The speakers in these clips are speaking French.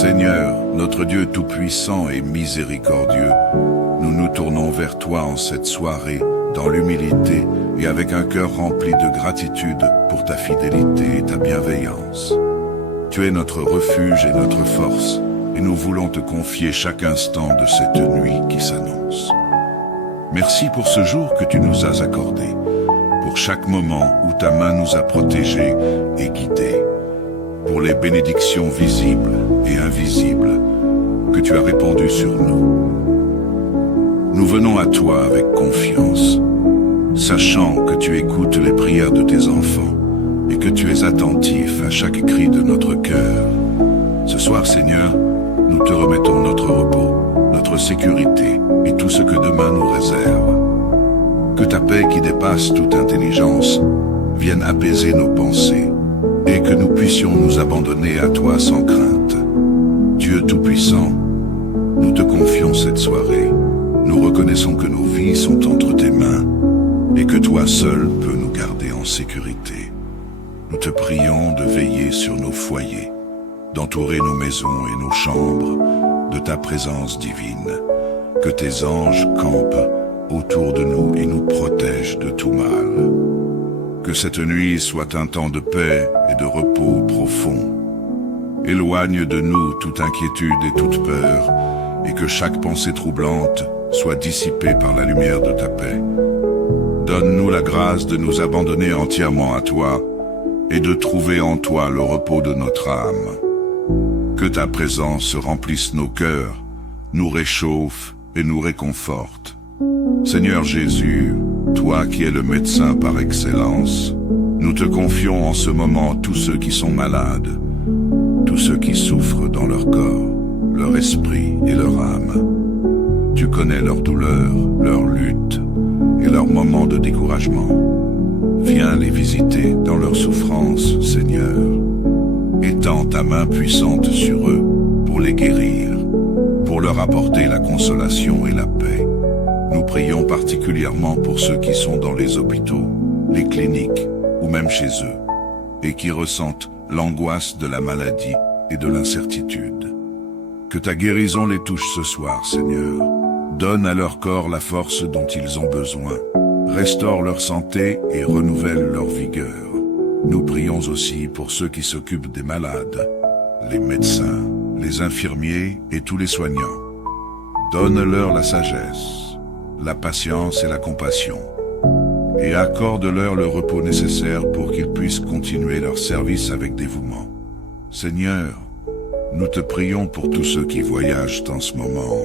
Seigneur, notre Dieu tout-puissant et miséricordieux, nous nous tournons vers toi en cette soirée, dans l'humilité et avec un cœur rempli de gratitude pour ta fidélité et ta bienveillance. Tu es notre refuge et notre force, et nous voulons te confier chaque instant de cette nuit qui s'annonce. Merci pour ce jour que tu nous as accordé, pour chaque moment où ta main nous a protégés et guidés, pour les bénédictions visibles et invisibles que tu as répandues sur nous. Nous venons à toi avec confiance, sachant que tu écoutes les prières de tes enfants et que tu es attentif à chaque cri de notre cœur. Ce soir, Seigneur, nous te remettons notre repos, notre sécurité et tout ce que demain nous réserve. Que ta paix qui dépasse toute intelligence vienne apaiser nos pensées et que nous puissions nous abandonner à toi sans crainte. Dieu Tout-Puissant, nous te confions cette soirée. Nous reconnaissons que nos vies sont entre tes mains et que toi seul peux nous garder en sécurité. Nous te prions de veiller sur nos foyers, d'entourer nos maisons et nos chambres de ta présence divine. Que tes anges campent autour de nous et nous protègent de tout mal. Que cette nuit soit un temps de paix et de repos profond. Éloigne de nous toute inquiétude et toute peur, et que chaque pensée troublante soit dissipée par la lumière de ta paix. Donne-nous la grâce de nous abandonner entièrement à toi, et de trouver en toi le repos de notre âme. Que ta présence remplisse nos cœurs, nous réchauffe et nous réconforte. Seigneur Jésus, toi qui es le médecin par excellence, nous te confions en ce moment tous ceux qui sont malades, tous ceux qui souffrent dans leur corps, leur esprit et leur âme. Tu connais leurs douleurs, leurs luttes et leurs moments de découragement. Viens les visiter dans leurs souffrances, Seigneur. Étends ta main puissante sur eux pour les guérir, pour leur apporter la consolation et la paix. Nous prions particulièrement pour ceux qui sont dans les hôpitaux, les cliniques ou même chez eux, et qui ressentent l'angoisse de la maladie et de l'incertitude. Que ta guérison les touche ce soir, Seigneur. Donne à leur corps la force dont ils ont besoin. Restaure leur santé et renouvelle leur vigueur. Nous prions aussi pour ceux qui s'occupent des malades, les médecins, les infirmiers et tous les soignants. Donne-leur la sagesse, la patience et la compassion, et accorde-leur le repos nécessaire pour qu'ils puissent continuer leur service avec dévouement. Seigneur, nous te prions pour tous ceux qui voyagent en ce moment,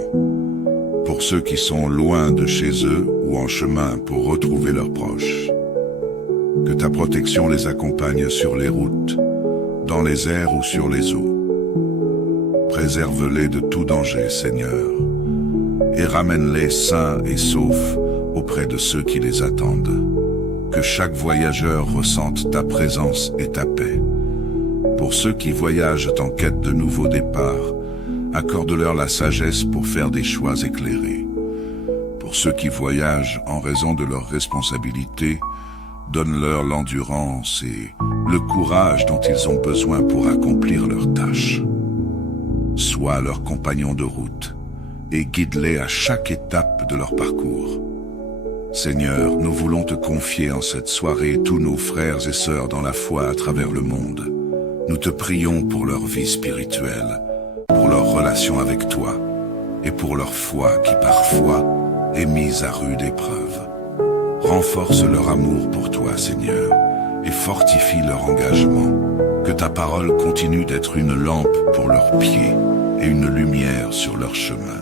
pour ceux qui sont loin de chez eux ou en chemin pour retrouver leurs proches. Que ta protection les accompagne sur les routes, dans les airs ou sur les eaux. Préserve-les de tout danger, Seigneur, et ramène-les sains et saufs auprès de ceux qui les attendent. Que chaque voyageur ressente ta présence et ta paix. Pour ceux qui voyagent en quête de nouveaux départs, accorde-leur la sagesse pour faire des choix éclairés. Pour ceux qui voyagent en raison de leurs responsabilités, donne-leur l'endurance et le courage dont ils ont besoin pour accomplir leurs tâches. Sois leur compagnon de route et guide-les à chaque étape de leur parcours. Seigneur, nous voulons te confier en cette soirée tous nos frères et sœurs dans la foi à travers le monde. Nous te prions pour leur vie spirituelle, pour leur relation avec toi et pour leur foi qui parfois est mise à rude épreuve. Renforce leur amour pour toi, Seigneur, et fortifie leur engagement. Que ta parole continue d'être une lampe pour leurs pieds et une lumière sur leur chemin.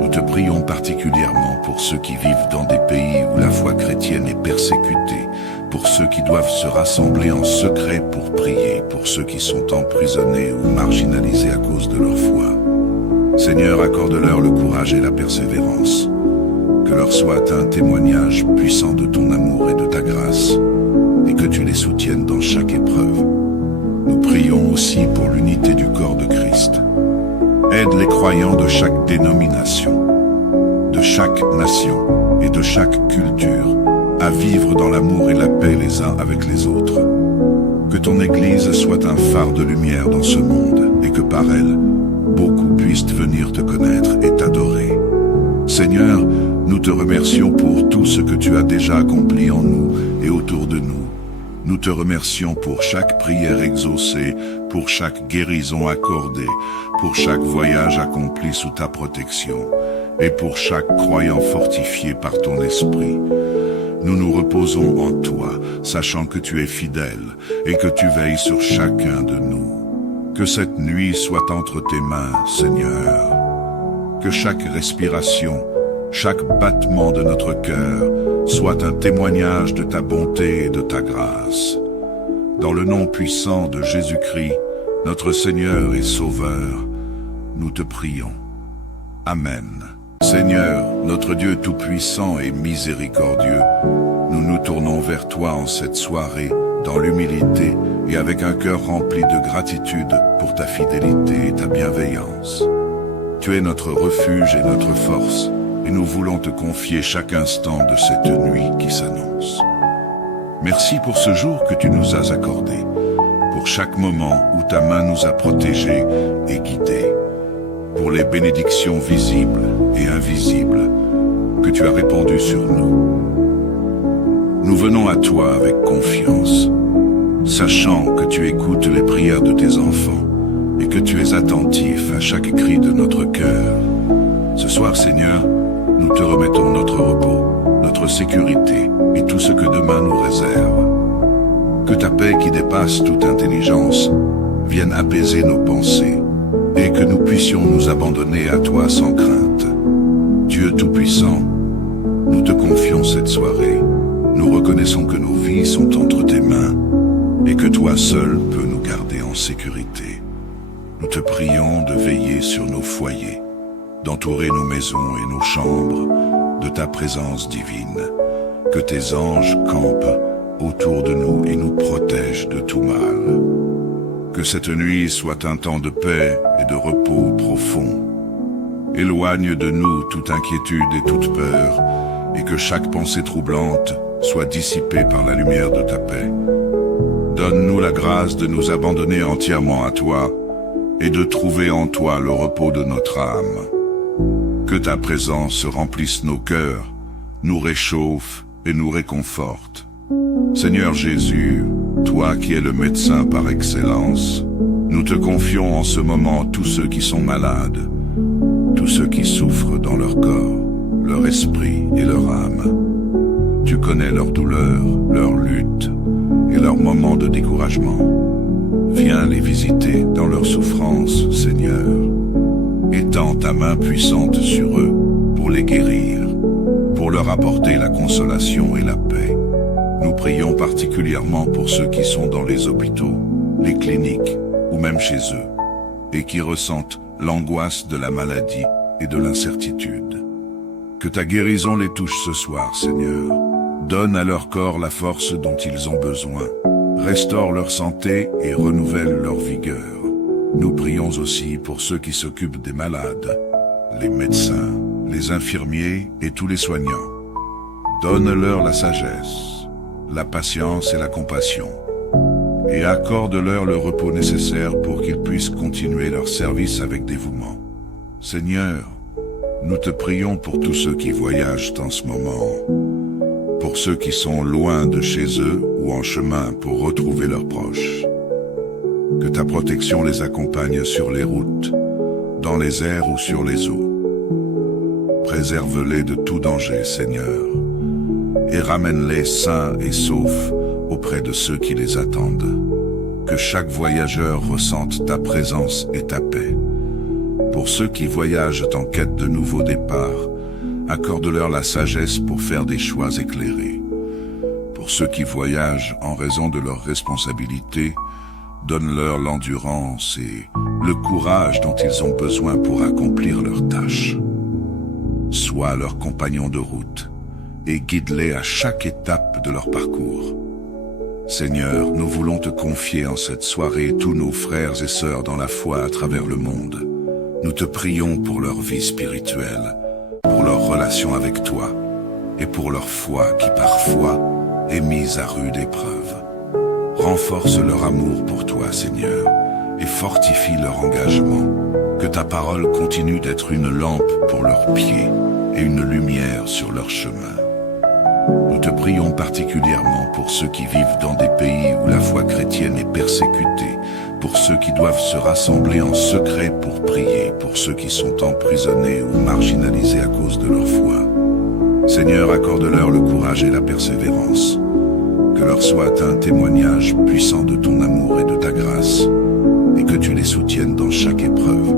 Nous te prions particulièrement pour ceux qui vivent dans des pays où la foi chrétienne est persécutée, pour ceux qui doivent se rassembler en secret pour prier, pour ceux qui sont emprisonnés ou marginalisés à cause de leur foi. Seigneur, accorde-leur le courage et la persévérance. Que leur soit un témoignage puissant de ton amour et de ta grâce, et que tu les soutiennes dans chaque épreuve. Nous prions aussi pour l'unité du corps de Christ. Aide les croyants de chaque dénomination, de chaque nation et de chaque culture à vivre dans l'amour et la paix les uns avec les autres. Que ton Église soit un phare de lumière dans ce monde et que par elle, beaucoup puissent venir te connaître et t'adorer. Seigneur, nous te remercions pour tout ce que tu as déjà accompli en nous et autour de nous. Nous te remercions pour chaque prière exaucée, pour chaque guérison accordée, pour chaque voyage accompli sous ta protection et pour chaque croyant fortifié par ton esprit. Nous nous reposons en toi, sachant que tu es fidèle et que tu veilles sur chacun de nous. Que cette nuit soit entre tes mains, Seigneur. Que chaque respiration, chaque battement de notre cœur soit un témoignage de ta bonté et de ta grâce. Dans le nom puissant de Jésus-Christ, notre Seigneur et Sauveur, nous te prions. Amen. Seigneur, notre Dieu tout-puissant et miséricordieux, nous nous tournons vers toi en cette soirée, dans l'humilité et avec un cœur rempli de gratitude pour ta fidélité et ta bienveillance. Tu es notre refuge et notre force, et nous voulons te confier chaque instant de cette nuit qui s'annonce. Merci pour ce jour que tu nous as accordé, pour chaque moment où ta main nous a protégés et guidés, pour les bénédictions visibles et invisibles que tu as répandues sur nous. Nous venons à toi avec confiance, sachant que tu écoutes les prières de tes enfants et que tu es attentif à chaque cri de notre cœur. Ce soir, Seigneur, nous te remettons notre repos, notre sécurité et tout ce que demain nous réserve. Que ta paix qui dépasse toute intelligence vienne apaiser nos pensées et que nous puissions nous abandonner à toi sans crainte. Dieu Tout-Puissant, nous te confions cette soirée. Nous reconnaissons que nos vies sont entre tes mains et que toi seul peux nous garder en sécurité. Nous te prions de veiller sur nos foyers, d'entourer nos maisons et nos chambres de ta présence divine. Que tes anges campent autour de nous et nous protègent de tout mal. Que cette nuit soit un temps de paix et de repos profond. Éloigne de nous toute inquiétude et toute peur, et que chaque pensée troublante soit dissipée par la lumière de ta paix. Donne-nous la grâce de nous abandonner entièrement à toi et de trouver en toi le repos de notre âme. Que ta présence remplisse nos cœurs, nous réchauffe et nous réconforte. Seigneur Jésus, toi qui es le médecin par excellence, nous te confions en ce moment tous ceux qui sont malades, tous ceux qui souffrent dans leur corps, leur esprit et leur âme. Tu connais leurs douleurs, leurs luttes et leurs moments de découragement. Viens les visiter dans leurs souffrances, Seigneur. Étends ta main puissante sur eux pour les guérir, pour leur apporter la consolation et la paix. Nous prions particulièrement pour ceux qui sont dans les hôpitaux, les cliniques ou même chez eux, et qui ressentent l'angoisse de la maladie et de l'incertitude. Que ta guérison les touche ce soir, Seigneur. Donne à leur corps la force dont ils ont besoin. Restaure leur santé et renouvelle leur vigueur. Nous prions aussi pour ceux qui s'occupent des malades, les médecins, les infirmiers et tous les soignants. Donne-leur la sagesse, la patience et la compassion, et accorde-leur le repos nécessaire pour qu'ils puissent continuer leur service avec dévouement. Seigneur, nous te prions pour tous ceux qui voyagent en ce moment, pour ceux qui sont loin de chez eux ou en chemin pour retrouver leurs proches. Que ta protection les accompagne sur les routes, dans les airs ou sur les eaux. Préserve-les de tout danger, Seigneur, et ramène-les sains et saufs auprès de ceux qui les attendent. Que chaque voyageur ressente ta présence et ta paix. Pour ceux qui voyagent en quête de nouveaux départs, accorde-leur la sagesse pour faire des choix éclairés. Pour ceux qui voyagent en raison de leurs responsabilités, donne-leur l'endurance et le courage dont ils ont besoin pour accomplir leurs tâches. Sois leur compagnon de route et guide-les à chaque étape de leur parcours. Seigneur, nous voulons te confier en cette soirée tous nos frères et sœurs dans la foi à travers le monde. Nous te prions pour leur vie spirituelle, pour leur relation avec toi et pour leur foi qui parfois est mise à rude épreuve. Renforce leur amour pour toi, Seigneur, et fortifie leur engagement. Que ta parole continue d'être une lampe pour leurs pieds et une lumière sur leur chemin. Nous te prions particulièrement pour ceux qui vivent dans des pays où la foi chrétienne est persécutée, pour ceux qui doivent se rassembler en secret pour prier, pour ceux qui sont emprisonnés ou marginalisés à cause de leur foi. Seigneur, accorde-leur le courage et la persévérance. Que leur soit un témoignage puissant de ton amour et de ta grâce, et que tu les soutiennes dans chaque épreuve.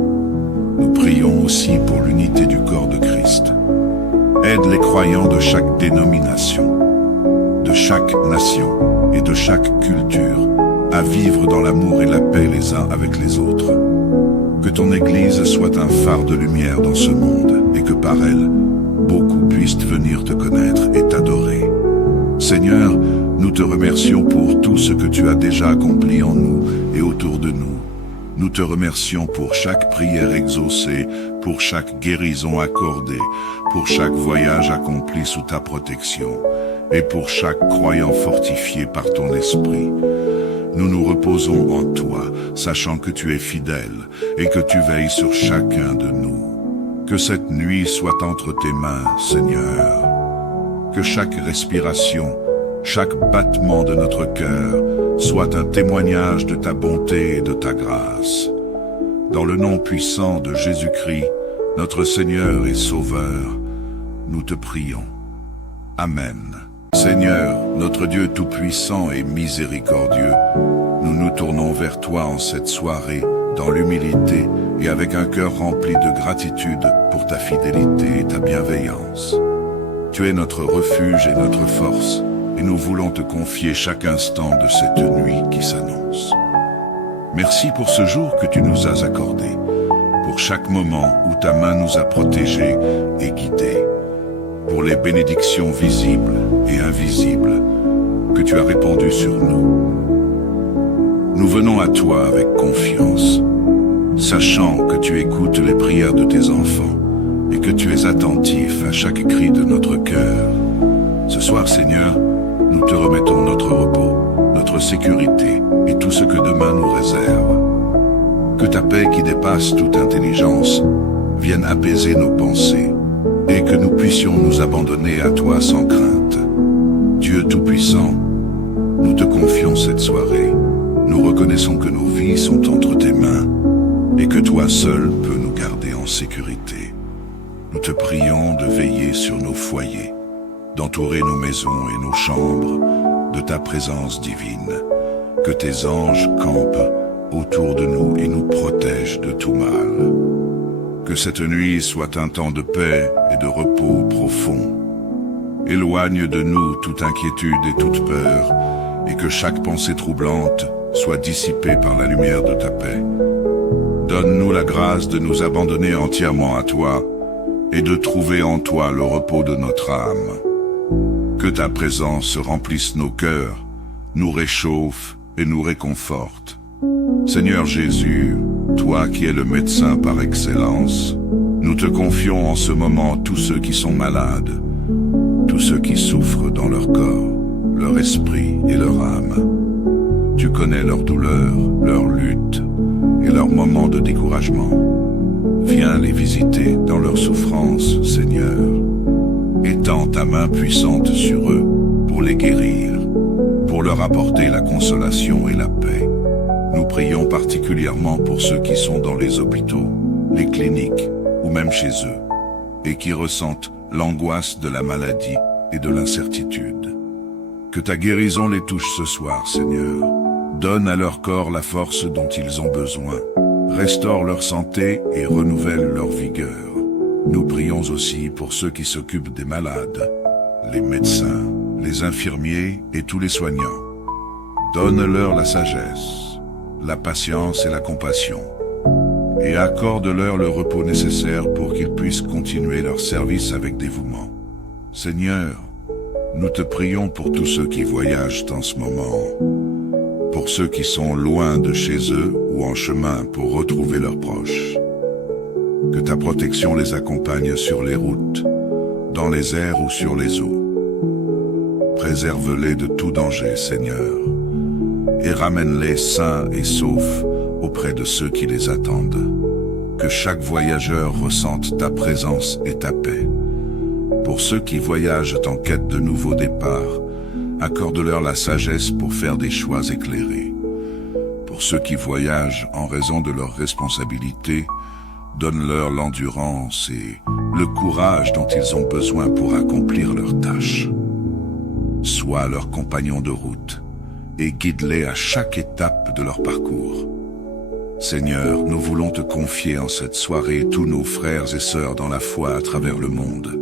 Nous prions aussi pour l'unité du corps de Christ. Aide les croyants de chaque dénomination, de chaque nation et de chaque culture à vivre dans l'amour et la paix les uns avec les autres. Que ton Église soit un phare de lumière dans ce monde et que par elle, beaucoup puissent venir te connaître et t'adorer. Seigneur, nous te remercions pour tout ce que tu as déjà accompli en nous et autour de nous. Nous te remercions pour chaque prière exaucée, pour chaque guérison accordée, pour chaque voyage accompli sous ta protection, et pour chaque croyant fortifié par ton esprit. Nous nous reposons en toi, sachant que tu es fidèle et que tu veilles sur chacun de nous. Que cette nuit soit entre tes mains, Seigneur. Que chaque respiration, chaque battement de notre cœur soit un témoignage de ta bonté et de ta grâce. Dans le nom puissant de Jésus-Christ, notre Seigneur et Sauveur, nous te prions. Amen. Seigneur, notre Dieu tout-puissant et miséricordieux, nous nous tournons vers toi en cette soirée, dans l'humilité et avec un cœur rempli de gratitude pour ta fidélité et ta bienveillance. Tu es notre refuge et notre force, et nous voulons te confier chaque instant de cette nuit qui s'annonce. Merci pour ce jour que tu nous as accordé, pour chaque moment où ta main nous a protégés et guidés, pour les bénédictions visibles et invisibles que tu as répandues sur nous. Nous venons à toi avec confiance, sachant que tu écoutes les prières de tes enfants et que tu es attentif à chaque cri de notre cœur. Ce soir, Seigneur, nous te remettons notre repos, notre sécurité et tout ce que demain nous réserve. Que ta paix qui dépasse toute intelligence vienne apaiser nos pensées et que nous puissions nous abandonner à toi sans crainte. Dieu Tout-Puissant, nous te confions cette soirée. Nous reconnaissons que nos vies sont entre tes mains et que toi seul peux nous garder en sécurité. Nous te prions de veiller sur nos foyers, d'entourer nos maisons et nos chambres de ta présence divine. Que tes anges campent autour de nous et nous protègent de tout mal. Que cette nuit soit un temps de paix et de repos profond. Éloigne de nous toute inquiétude et toute peur, et que chaque pensée troublante soit dissipée par la lumière de ta paix. Donne-nous la grâce de nous abandonner entièrement à toi, et de trouver en toi le repos de notre âme. Que ta présence remplisse nos cœurs, nous réchauffe et nous réconforte. Seigneur Jésus, toi qui es le médecin par excellence, nous te confions en ce moment tous ceux qui sont malades, tous ceux qui souffrent dans leur corps, leur esprit et leur âme. Tu connais leurs douleurs, leurs luttes et leurs moments de découragement. Viens les visiter dans leur souffrance, Seigneur. Étends ta main puissante sur eux pour les guérir, pour leur apporter la consolation et la paix. Nous prions particulièrement pour ceux qui sont dans les hôpitaux, les cliniques ou même chez eux, et qui ressentent l'angoisse de la maladie et de l'incertitude. Que ta guérison les touche ce soir, Seigneur. Donne à leur corps la force dont ils ont besoin. Restaure leur santé et renouvelle leur vigueur. Nous prions aussi pour ceux qui s'occupent des malades, les médecins, les infirmiers et tous les soignants. Donne-leur la sagesse, la patience et la compassion, et accorde-leur le repos nécessaire pour qu'ils puissent continuer leur service avec dévouement. Seigneur, nous te prions pour tous ceux qui voyagent en ce moment, pour ceux qui sont loin de chez eux ou en chemin pour retrouver leurs proches. Que ta protection les accompagne sur les routes, dans les airs ou sur les eaux. Préserve-les de tout danger, Seigneur, et ramène-les sains et saufs auprès de ceux qui les attendent. Que chaque voyageur ressente ta présence et ta paix. Pour ceux qui voyagent en quête de nouveaux départs, accorde-leur la sagesse pour faire des choix éclairés. Pour ceux qui voyagent en raison de leurs responsabilités, donne-leur l'endurance et le courage dont ils ont besoin pour accomplir leurs tâches. Sois leur compagnon de route et guide-les à chaque étape de leur parcours. Seigneur, nous voulons te confier en cette soirée tous nos frères et sœurs dans la foi à travers le monde.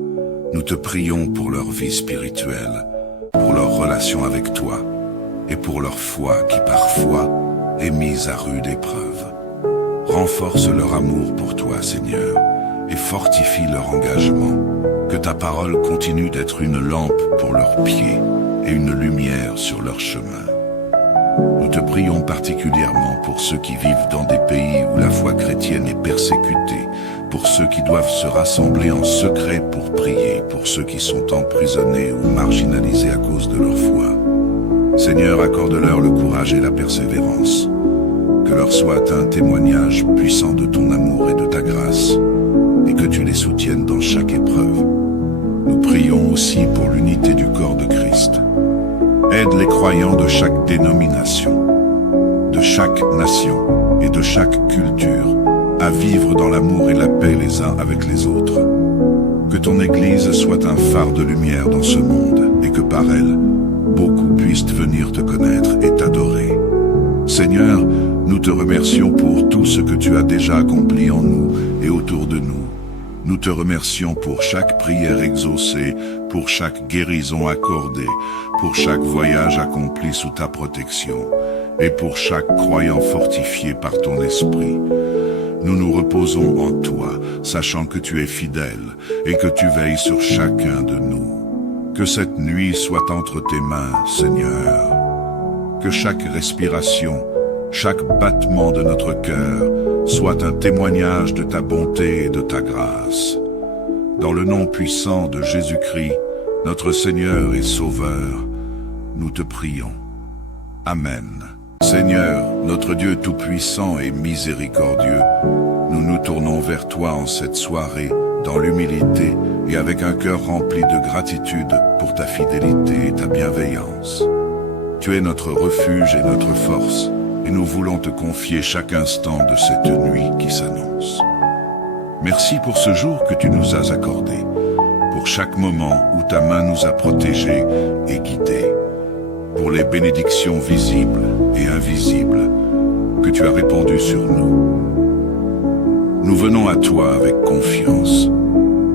Nous te prions pour leur vie spirituelle, pour leur relation avec toi et pour leur foi qui parfois est mise à rude épreuve. Renforce leur amour pour toi, Seigneur, et fortifie leur engagement. Que ta parole continue d'être une lampe pour leurs pieds et une lumière sur leur chemin. Nous te prions particulièrement pour ceux qui vivent dans des pays où la foi chrétienne est persécutée, pour ceux qui doivent se rassembler en secret pour prier, pour ceux qui sont emprisonnés ou marginalisés à cause de leur foi. Seigneur, accorde-leur le courage et la persévérance. Que leur soit un témoignage puissant de ton amour et de ta grâce, et que tu les soutiennes dans chaque épreuve. Nous prions aussi pour l'unité du corps de Christ. Aide les croyants de chaque dénomination, de chaque nation et de chaque culture à vivre dans l'amour et la paix les uns avec les autres. Que ton Église soit un phare de lumière dans ce monde et que par elle, beaucoup puissent venir te connaître et t'adorer. Seigneur, nous te remercions pour tout ce que tu as déjà accompli en nous et autour de nous. Nous te remercions pour chaque prière exaucée, pour chaque guérison accordée, pour chaque voyage accompli sous ta protection, et pour chaque croyant fortifié par ton esprit. Nous nous reposons en toi, sachant que tu es fidèle et que tu veilles sur chacun de nous. Que cette nuit soit entre tes mains, Seigneur. Que chaque respiration, chaque battement de notre cœur soit un témoignage de ta bonté et de ta grâce. Dans le nom puissant de Jésus-Christ, notre Seigneur et Sauveur, nous te prions. Amen. Seigneur, notre Dieu tout-puissant et miséricordieux, nous nous tournons vers toi en cette soirée, dans l'humilité et avec un cœur rempli de gratitude pour ta fidélité et ta bienveillance. Tu es notre refuge et notre force, et nous voulons te confier chaque instant de cette nuit qui s'annonce. Merci pour ce jour que tu nous as accordé, pour chaque moment où ta main nous a protégés et guidés, pour les bénédictions visibles et invisibles que tu as répandues sur nous. Nous venons à toi avec confiance,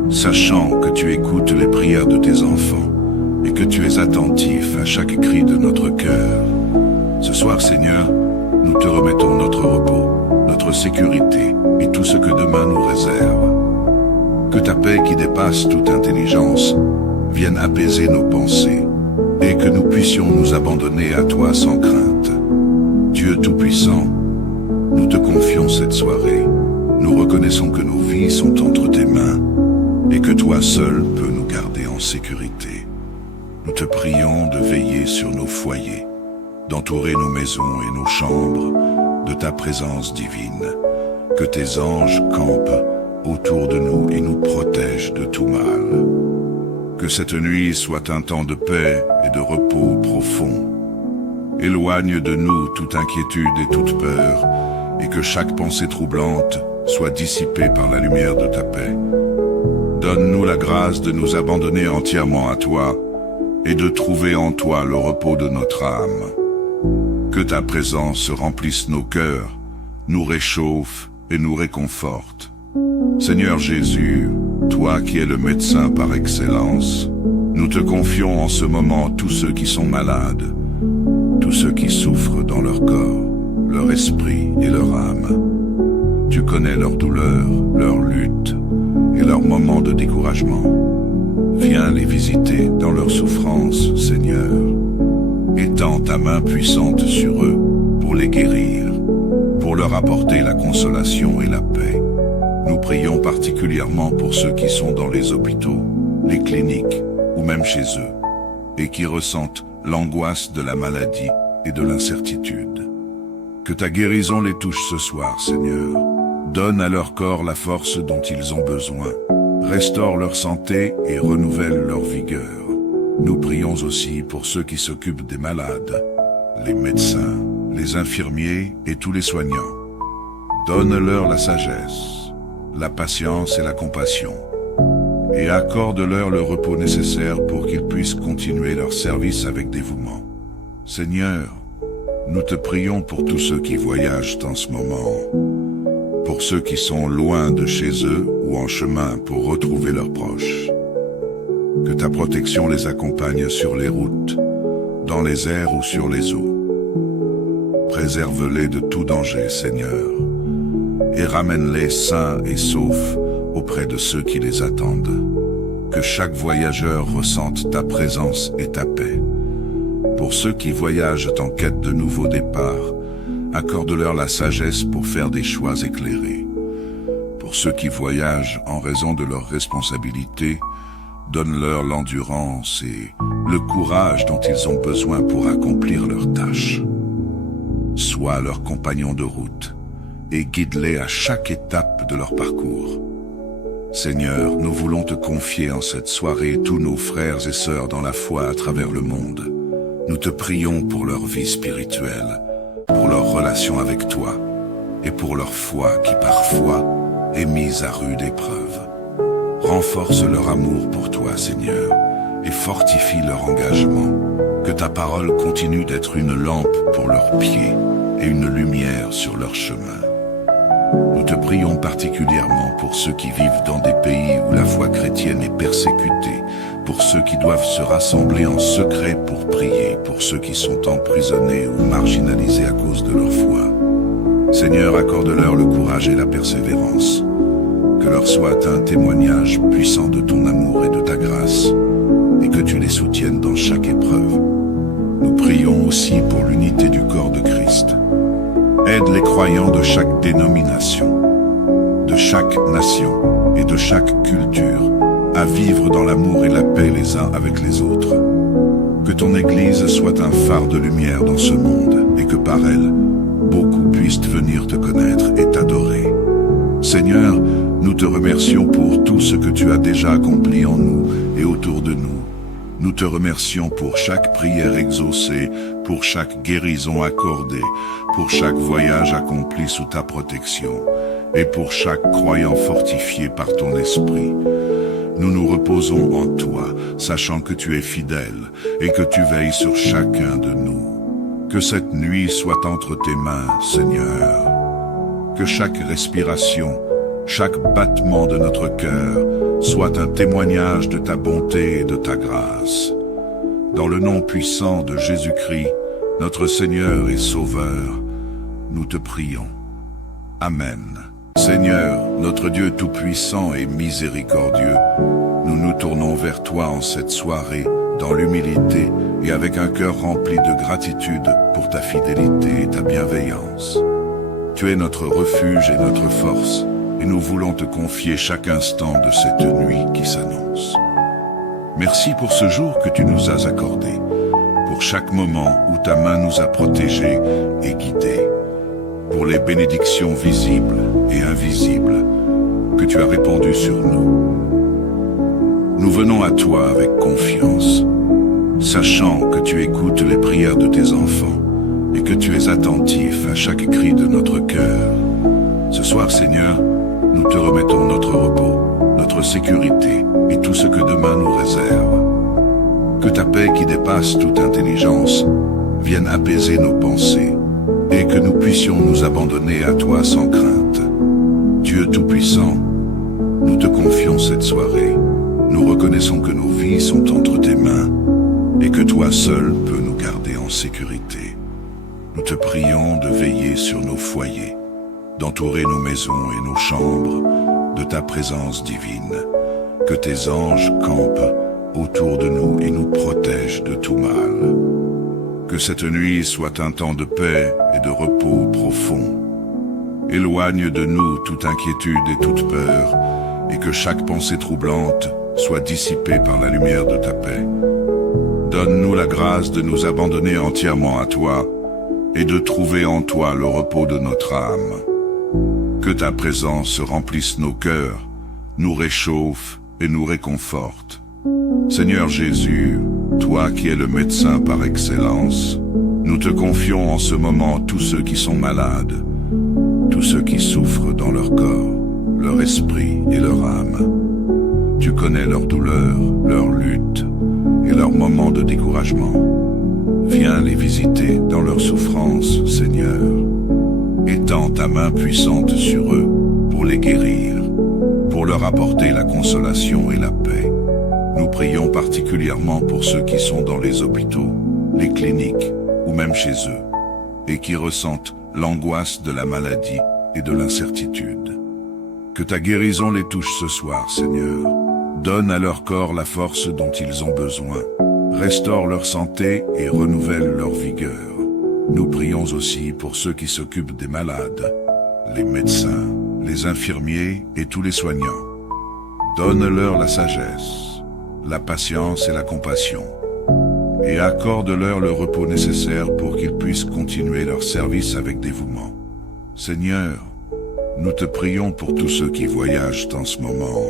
sachant que tu écoutes les prières de tes enfants et que tu es attentif à chaque cri de notre cœur. Ce soir, Seigneur, nous te remettons notre repos, notre sécurité et tout ce que demain nous réserve. Que ta paix qui dépasse toute intelligence vienne apaiser nos pensées et que nous puissions nous abandonner à toi sans crainte. Dieu Tout-Puissant, nous te confions cette soirée. Nous reconnaissons que nos vies sont entre tes mains et que toi seul peux nous garder en sécurité. Nous te prions de veiller sur nos foyers, d'entourer nos maisons et nos chambres de ta présence divine. Que tes anges campent autour de nous et nous protègent de tout mal. Que cette nuit soit un temps de paix et de repos profond. Éloigne de nous toute inquiétude et toute peur, et que chaque pensée troublante soit dissipée par la lumière de ta paix. Donne-nous la grâce de nous abandonner entièrement à toi, et de trouver en toi le repos de notre âme. Que ta présence remplisse nos cœurs, nous réchauffe et nous réconforte. Seigneur Jésus, toi qui es le médecin par excellence, nous te confions en ce moment tous ceux qui sont malades, tous ceux qui souffrent dans leur corps, leur esprit et leur âme. Tu connais leurs douleurs, leurs luttes et leurs moments de découragement. Viens les visiter dans leur souffrance, Seigneur. Étends ta main puissante sur eux pour les guérir, pour leur apporter la consolation et la paix. Nous prions particulièrement pour ceux qui sont dans les hôpitaux, les cliniques ou même chez eux, et qui ressentent l'angoisse de la maladie et de l'incertitude. Que ta guérison les touche ce soir, Seigneur. Donne à leur corps la force dont ils ont besoin. Restaure leur santé et renouvelle leur vigueur. Nous prions aussi pour ceux qui s'occupent des malades, les médecins, les infirmiers et tous les soignants. Donne-leur la sagesse, la patience et la compassion, et accorde-leur le repos nécessaire pour qu'ils puissent continuer leur service avec dévouement. Seigneur, nous te prions pour tous ceux qui voyagent en ce moment, pour ceux qui sont loin de chez eux ou en chemin pour retrouver leurs proches. Que ta protection les accompagne sur les routes, dans les airs ou sur les eaux. Préserve-les de tout danger, Seigneur, et ramène-les sains et saufs auprès de ceux qui les attendent. Que chaque voyageur ressente ta présence et ta paix. Pour ceux qui voyagent en quête de nouveaux départs, accorde-leur la sagesse pour faire des choix éclairés. Pour ceux qui voyagent en raison de leurs responsabilités, donne-leur l'endurance et le courage dont ils ont besoin pour accomplir leurs tâches. Sois leur compagnon de route et guide-les à chaque étape de leur parcours. Seigneur, nous voulons te confier en cette soirée tous nos frères et sœurs dans la foi à travers le monde. Nous te prions pour leur vie spirituelle, pour leur relation avec toi et pour leur foi qui parfois est mise à rude épreuve. Renforce leur amour pour toi, Seigneur, et fortifie leur engagement. Que ta parole continue d'être une lampe pour leurs pieds et une lumière sur leur chemin. Nous te prions particulièrement pour ceux qui vivent dans des pays où la foi chrétienne est persécutée, pour ceux qui doivent se rassembler en secret pour prier, pour ceux qui sont emprisonnés ou marginalisés à cause de leur foi. Seigneur, accorde-leur le courage et la persévérance. Que leur soit un témoignage puissant de ton amour et de ta grâce, et que tu les soutiennes dans chaque épreuve. Nous prions aussi pour l'unité du corps de Christ. Aide les croyants de chaque dénomination, de chaque nation et de chaque culture à vivre dans l'amour et la paix les uns avec les autres. Que ton Église soit un phare de lumière dans ce monde et que par elle, beaucoup puissent venir te connaître et t'adorer. Seigneur, nous te remercions pour tout ce que tu as déjà accompli en nous et autour de nous. Nous te remercions pour chaque prière exaucée, pour chaque guérison accordée, pour chaque voyage accompli sous ta protection, et pour chaque croyant fortifié par ton esprit. Nous nous reposons en toi, sachant que tu es fidèle et que tu veilles sur chacun de nous. Que cette nuit soit entre tes mains, Seigneur. Que chaque respiration, chaque battement de notre cœur soit un témoignage de ta bonté et de ta grâce. Dans le nom puissant de Jésus-Christ, notre Seigneur et Sauveur, nous te prions. Amen. Seigneur, notre Dieu tout-puissant et miséricordieux, nous nous tournons vers toi en cette soirée, dans l'humilité et avec un cœur rempli de gratitude pour ta fidélité et ta bienveillance. Tu es notre refuge et notre force, et nous voulons te confier chaque instant de cette nuit qui s'annonce. Merci pour ce jour que tu nous as accordé, pour chaque moment où ta main nous a protégés et guidés, pour les bénédictions visibles et invisibles que tu as répandues sur nous. Nous venons à toi avec confiance, sachant que tu écoutes les prières de tes enfants et que tu es attentif à chaque cri de notre cœur. Ce soir, Seigneur, nous te remettons notre repos, notre sécurité et tout ce que demain nous réserve. Que ta paix qui dépasse toute intelligence vienne apaiser nos pensées et que nous puissions nous abandonner à toi sans crainte. Dieu Tout-Puissant, nous te confions cette soirée. Nous reconnaissons que nos vies sont entre tes mains et que toi seul peux nous garder en sécurité. Nous te prions de veiller sur nos foyers, d'entourer nos maisons et nos chambres de ta présence divine. Que tes anges campent autour de nous et nous protègent de tout mal. Que cette nuit soit un temps de paix et de repos profond. Éloigne de nous toute inquiétude et toute peur, et que chaque pensée troublante soit dissipée par la lumière de ta paix. Donne-nous la grâce de nous abandonner entièrement à toi et de trouver en toi le repos de notre âme. Que ta présence remplisse nos cœurs, nous réchauffe et nous réconforte. Seigneur Jésus, toi qui es le médecin par excellence, nous te confions en ce moment tous ceux qui sont malades, tous ceux qui souffrent dans leur corps, leur esprit et leur âme. Tu connais leurs douleurs, leurs luttes et leurs moments de découragement. Viens les visiter dans leurs souffrances, Seigneur. Étends ta main puissante sur eux pour les guérir, pour leur apporter la consolation et la paix. Nous prions particulièrement pour ceux qui sont dans les hôpitaux, les cliniques ou même chez eux, et qui ressentent l'angoisse de la maladie et de l'incertitude. Que ta guérison les touche ce soir, Seigneur. Donne à leur corps la force dont ils ont besoin. Restaure leur santé et renouvelle leur vigueur. Nous prions aussi pour ceux qui s'occupent des malades, les médecins, les infirmiers et tous les soignants. Donne-leur la sagesse, la patience et la compassion, et accorde-leur le repos nécessaire pour qu'ils puissent continuer leur service avec dévouement. Seigneur, nous te prions pour tous ceux qui voyagent en ce moment,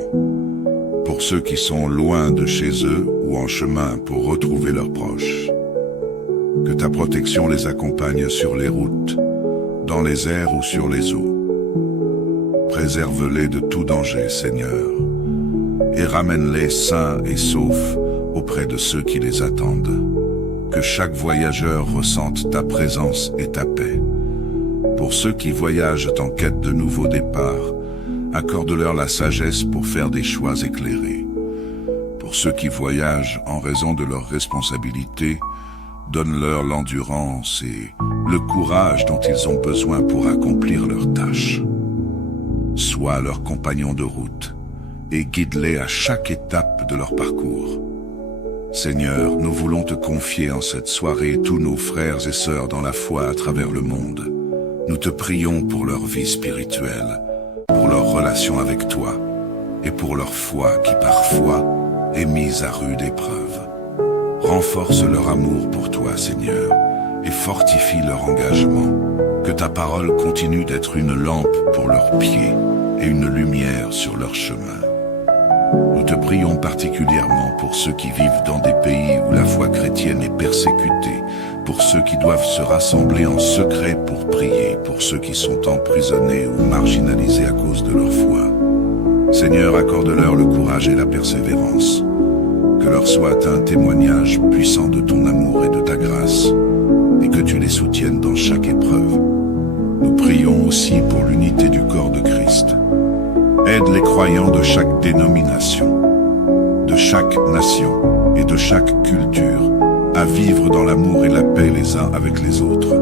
pour ceux qui sont loin de chez eux ou en chemin pour retrouver leurs proches. Que ta protection les accompagne sur les routes, dans les airs ou sur les eaux. Préserve-les de tout danger, Seigneur, et ramène-les sains et saufs auprès de ceux qui les attendent. Que chaque voyageur ressente ta présence et ta paix. Pour ceux qui voyagent en quête de nouveaux départs, accorde-leur la sagesse pour faire des choix éclairés. Pour ceux qui voyagent en raison de leurs responsabilités, donne-leur l'endurance et le courage dont ils ont besoin pour accomplir leurs tâches. Sois leur compagnon de route et guide-les à chaque étape de leur parcours. Seigneur, nous voulons te confier en cette soirée tous nos frères et sœurs dans la foi à travers le monde. Nous te prions pour leur vie spirituelle, pour leur relation avec toi et pour leur foi qui parfois est mise à rude épreuve. Renforce leur amour pour toi, Seigneur, et fortifie leur engagement. Que ta parole continue d'être une lampe pour leurs pieds et une lumière sur leur chemin. Nous te prions particulièrement pour ceux qui vivent dans des pays où la foi chrétienne est persécutée, pour ceux qui doivent se rassembler en secret pour prier, pour ceux qui sont emprisonnés ou marginalisés à cause de leur foi. Seigneur, accorde-leur le courage et la persévérance. Que leur soit un témoignage puissant de ton amour et de ta grâce, et que tu les soutiennes dans chaque épreuve. Nous prions aussi pour l'unité du corps de Christ. Aide les croyants de chaque dénomination, de chaque nation et de chaque culture à vivre dans l'amour et la paix les uns avec les autres.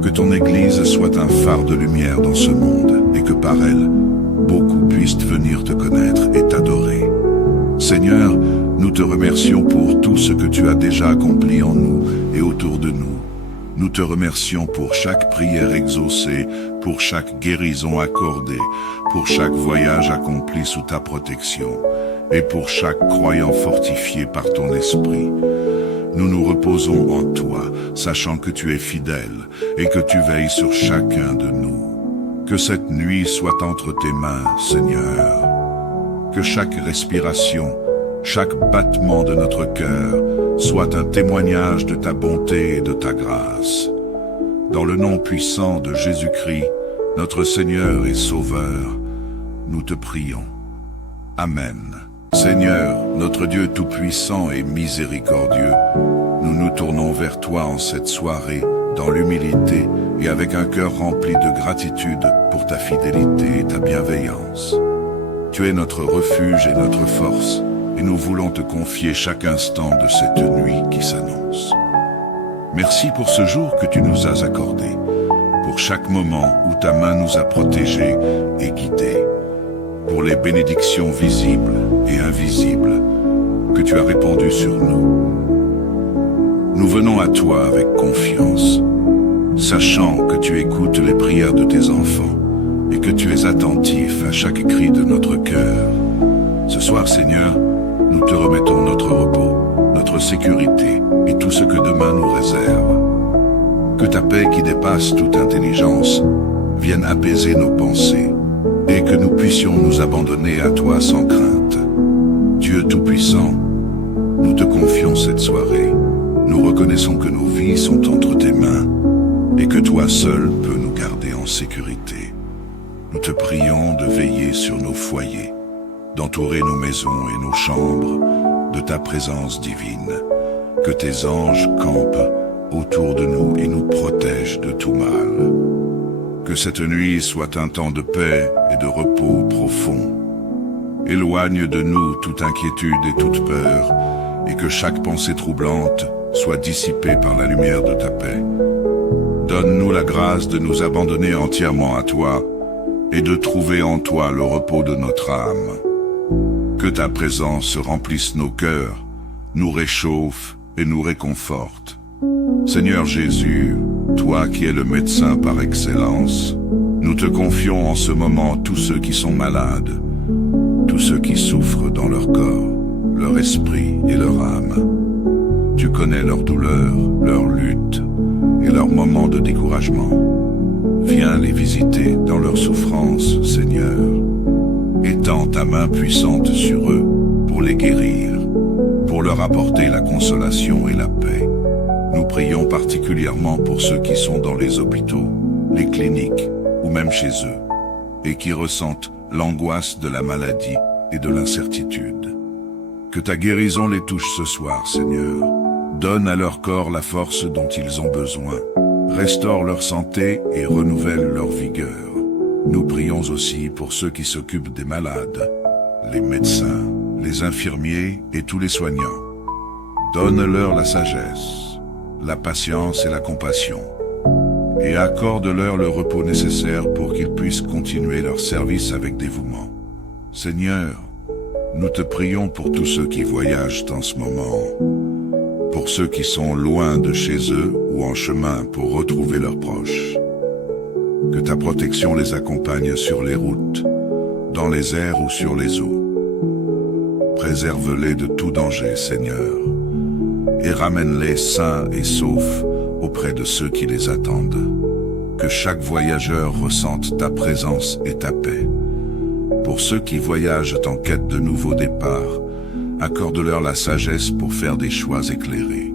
Que ton Église soit un phare de lumière dans ce monde et que par elle, beaucoup puissent venir te connaître et t'adorer. Seigneur, nous te remercions pour tout ce que tu as déjà accompli en nous et autour de nous. Nous te remercions pour chaque prière exaucée, pour chaque guérison accordée, pour chaque voyage accompli sous ta protection, et pour chaque croyant fortifié par ton esprit. Nous nous reposons en toi, sachant que tu es fidèle et que tu veilles sur chacun de nous. Que cette nuit soit entre tes mains, Seigneur. Que chaque respiration, chaque battement de notre cœur soit un témoignage de ta bonté et de ta grâce. Dans le nom puissant de Jésus-Christ, notre Seigneur et Sauveur, nous te prions. Amen. Seigneur, notre Dieu tout-puissant et miséricordieux, nous nous tournons vers toi en cette soirée, dans l'humilité et avec un cœur rempli de gratitude pour ta fidélité et ta bienveillance. Tu es notre refuge et notre force, et nous voulons te confier chaque instant de cette nuit qui s'annonce. Merci pour ce jour que tu nous as accordé, pour chaque moment où ta main nous a protégés et guidés, pour les bénédictions visibles et invisibles que tu as répandues sur nous. Nous venons à toi avec confiance, sachant que tu écoutes les prières de tes enfants et que tu es attentif à chaque cri de notre cœur. Ce soir, Seigneur, nous te remettons notre repos, notre sécurité et tout ce que demain nous réserve. Que ta paix qui dépasse toute intelligence vienne apaiser nos pensées et que nous puissions nous abandonner à toi sans crainte. Dieu Tout-Puissant, nous te confions cette soirée. Nous reconnaissons que nos vies sont entre tes mains et que toi seul peux nous garder en sécurité. Nous te prions de veiller sur nos foyers, d'entourer nos maisons et nos chambres de ta présence divine. Que tes anges campent autour de nous et nous protègent de tout mal. Que cette nuit soit un temps de paix et de repos profond. Éloigne de nous toute inquiétude et toute peur, et que chaque pensée troublante soit dissipée par la lumière de ta paix. Donne-nous la grâce de nous abandonner entièrement à toi, et de trouver en toi le repos de notre âme. Que ta présence remplisse nos cœurs, nous réchauffe et nous réconforte. Seigneur Jésus, toi qui es le médecin par excellence, nous te confions en ce moment tous ceux qui sont malades, tous ceux qui souffrent dans leur corps, leur esprit et leur âme. Tu connais leurs douleurs, leurs luttes et leurs moments de découragement. Viens les visiter dans leur souffrance, Seigneur. Étends ta main puissante sur eux pour les guérir, pour leur apporter la consolation et la paix. Nous prions particulièrement pour ceux qui sont dans les hôpitaux, les cliniques ou même chez eux, et qui ressentent l'angoisse de la maladie et de l'incertitude. Que ta guérison les touche ce soir, Seigneur. Donne à leur corps la force dont ils ont besoin. Restaure leur santé et renouvelle leur vigueur. Nous prions aussi pour ceux qui s'occupent des malades, les médecins, les infirmiers et tous les soignants. Donne-leur la sagesse, la patience et la compassion, et accorde-leur le repos nécessaire pour qu'ils puissent continuer leur service avec dévouement. Seigneur, nous te prions pour tous ceux qui voyagent en ce moment, pour ceux qui sont loin de chez eux ou en chemin pour retrouver leurs proches. Que ta protection les accompagne sur les routes, dans les airs ou sur les eaux. Préserve-les de tout danger, Seigneur, et ramène-les sains et saufs auprès de ceux qui les attendent. Que chaque voyageur ressente ta présence et ta paix. Pour ceux qui voyagent en quête de nouveaux départs, accorde-leur la sagesse pour faire des choix éclairés.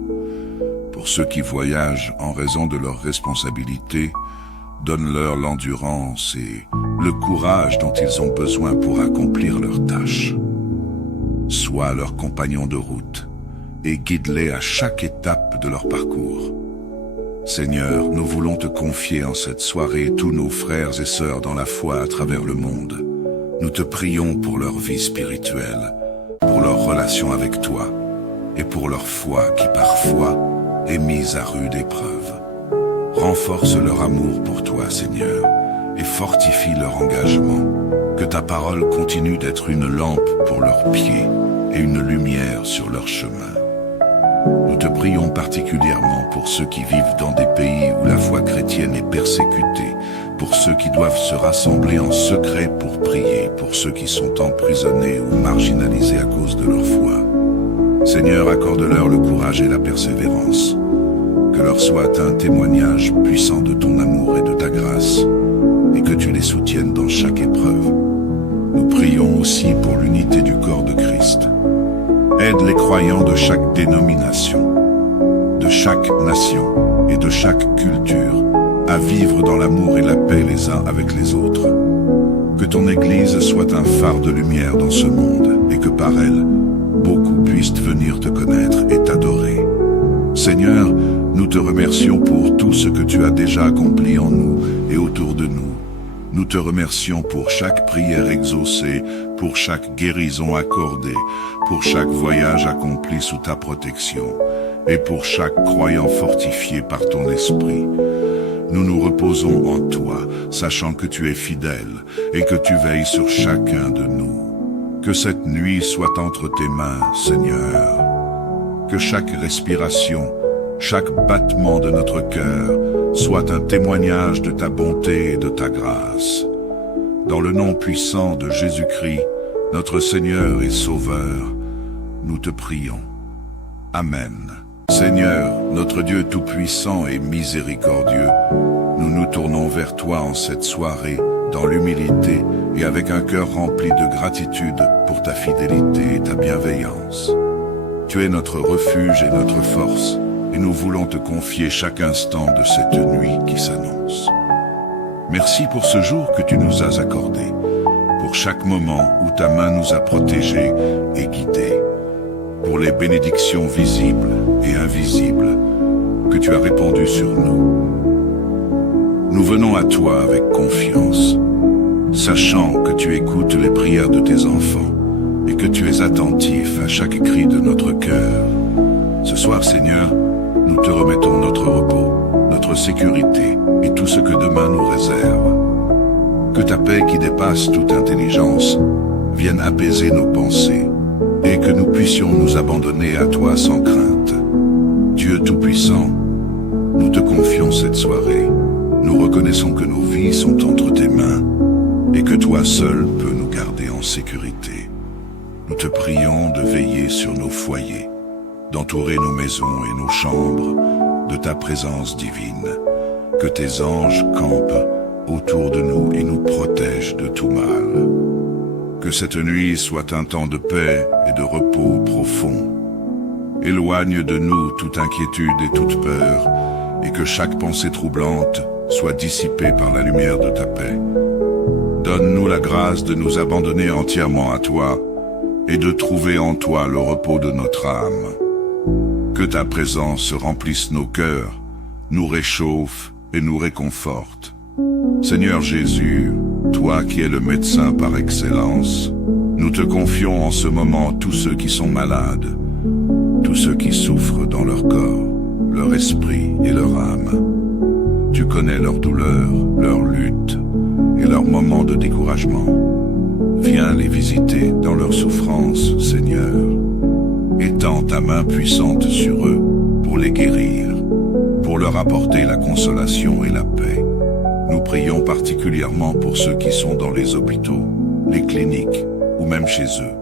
Pour ceux qui voyagent en raison de leurs responsabilités, donne-leur l'endurance et le courage dont ils ont besoin pour accomplir leurs tâches. Sois leur compagnon de route et guide-les à chaque étape de leur parcours. Seigneur, nous voulons te confier en cette soirée tous nos frères et sœurs dans la foi à travers le monde. Nous te prions pour leur vie spirituelle, pour leur relation avec toi et pour leur foi qui parfois est mise à rude épreuve. Renforce leur amour pour toi, Seigneur, et fortifie leur engagement. Que ta parole continue d'être une lampe pour leurs pieds et une lumière sur leur chemin. Nous te prions particulièrement pour ceux qui vivent dans des pays où la foi chrétienne est persécutée, pour ceux qui doivent se rassembler en secret pour prier, pour ceux qui sont emprisonnés ou marginalisés à cause de leur foi. Seigneur, accorde-leur le courage et la persévérance. Que leur soit un témoignage puissant de ton amour et de ta grâce, et que tu les soutiennes dans chaque épreuve. Nous prions aussi pour l'unité du corps de Christ. Aide les croyants de chaque dénomination, de chaque nation et de chaque culture à vivre dans l'amour et la paix les uns avec les autres. Que ton Église soit un phare de lumière dans ce monde et que par elle, beaucoup puissent venir te connaître et t'adorer. Seigneur, nous te remercions pour tout ce que tu as déjà accompli en nous et autour de nous. Nous te remercions pour chaque prière exaucée, pour chaque guérison accordée, pour chaque voyage accompli sous ta protection, et pour chaque croyant fortifié par ton esprit. Nous nous reposons en toi, sachant que tu es fidèle et que tu veilles sur chacun de nous. Que cette nuit soit entre tes mains, Seigneur. Que chaque respiration, chaque battement de notre cœur soit un témoignage de ta bonté et de ta grâce. Dans le nom puissant de Jésus-Christ, notre Seigneur et Sauveur, nous te prions. Amen. Seigneur, notre Dieu tout-puissant et miséricordieux, nous nous tournons vers toi en cette soirée, dans l'humilité et avec un cœur rempli de gratitude pour ta fidélité et ta bienveillance. Tu es notre refuge et notre force, et nous voulons te confier chaque instant de cette nuit qui s'annonce. Merci pour ce jour que tu nous as accordé, pour chaque moment où ta main nous a protégés et guidés, pour les bénédictions visibles et invisibles que tu as répandues sur nous. Nous venons à toi avec confiance, sachant que tu écoutes les prières de tes enfants et que tu es attentif à chaque cri de notre cœur. Ce soir, Seigneur, nous te remettons notre repos, notre sécurité et tout ce que demain nous réserve. Que ta paix qui dépasse toute intelligence vienne apaiser nos pensées et que nous puissions nous abandonner à toi sans crainte. Dieu Tout-Puissant, nous te confions cette soirée. Nous reconnaissons que nos vies sont entre tes mains et que toi seul peux nous garder en sécurité. Nous te prions de veiller sur nos foyers, d'entourer nos maisons et nos chambres de ta présence divine. Que tes anges campent autour de nous et nous protègent de tout mal. Que cette nuit soit un temps de paix et de repos profond. Éloigne de nous toute inquiétude et toute peur, et que chaque pensée troublante soit dissipée par la lumière de ta paix. Donne-nous la grâce de nous abandonner entièrement à toi, et de trouver en toi le repos de notre âme. Que ta présence remplisse nos cœurs, nous réchauffe et nous réconforte. Seigneur Jésus, toi qui es le médecin par excellence, nous te confions en ce moment tous ceux qui sont malades, tous ceux qui souffrent dans leur corps, leur esprit et leur âme. Tu connais leurs douleurs, leurs luttes et leurs moments de découragement. Viens les visiter dans leurs souffrances, Seigneur. Étends ta main puissante sur eux pour les guérir, pour leur apporter la consolation et la paix. Nous prions particulièrement pour ceux qui sont dans les hôpitaux, les cliniques ou même chez eux,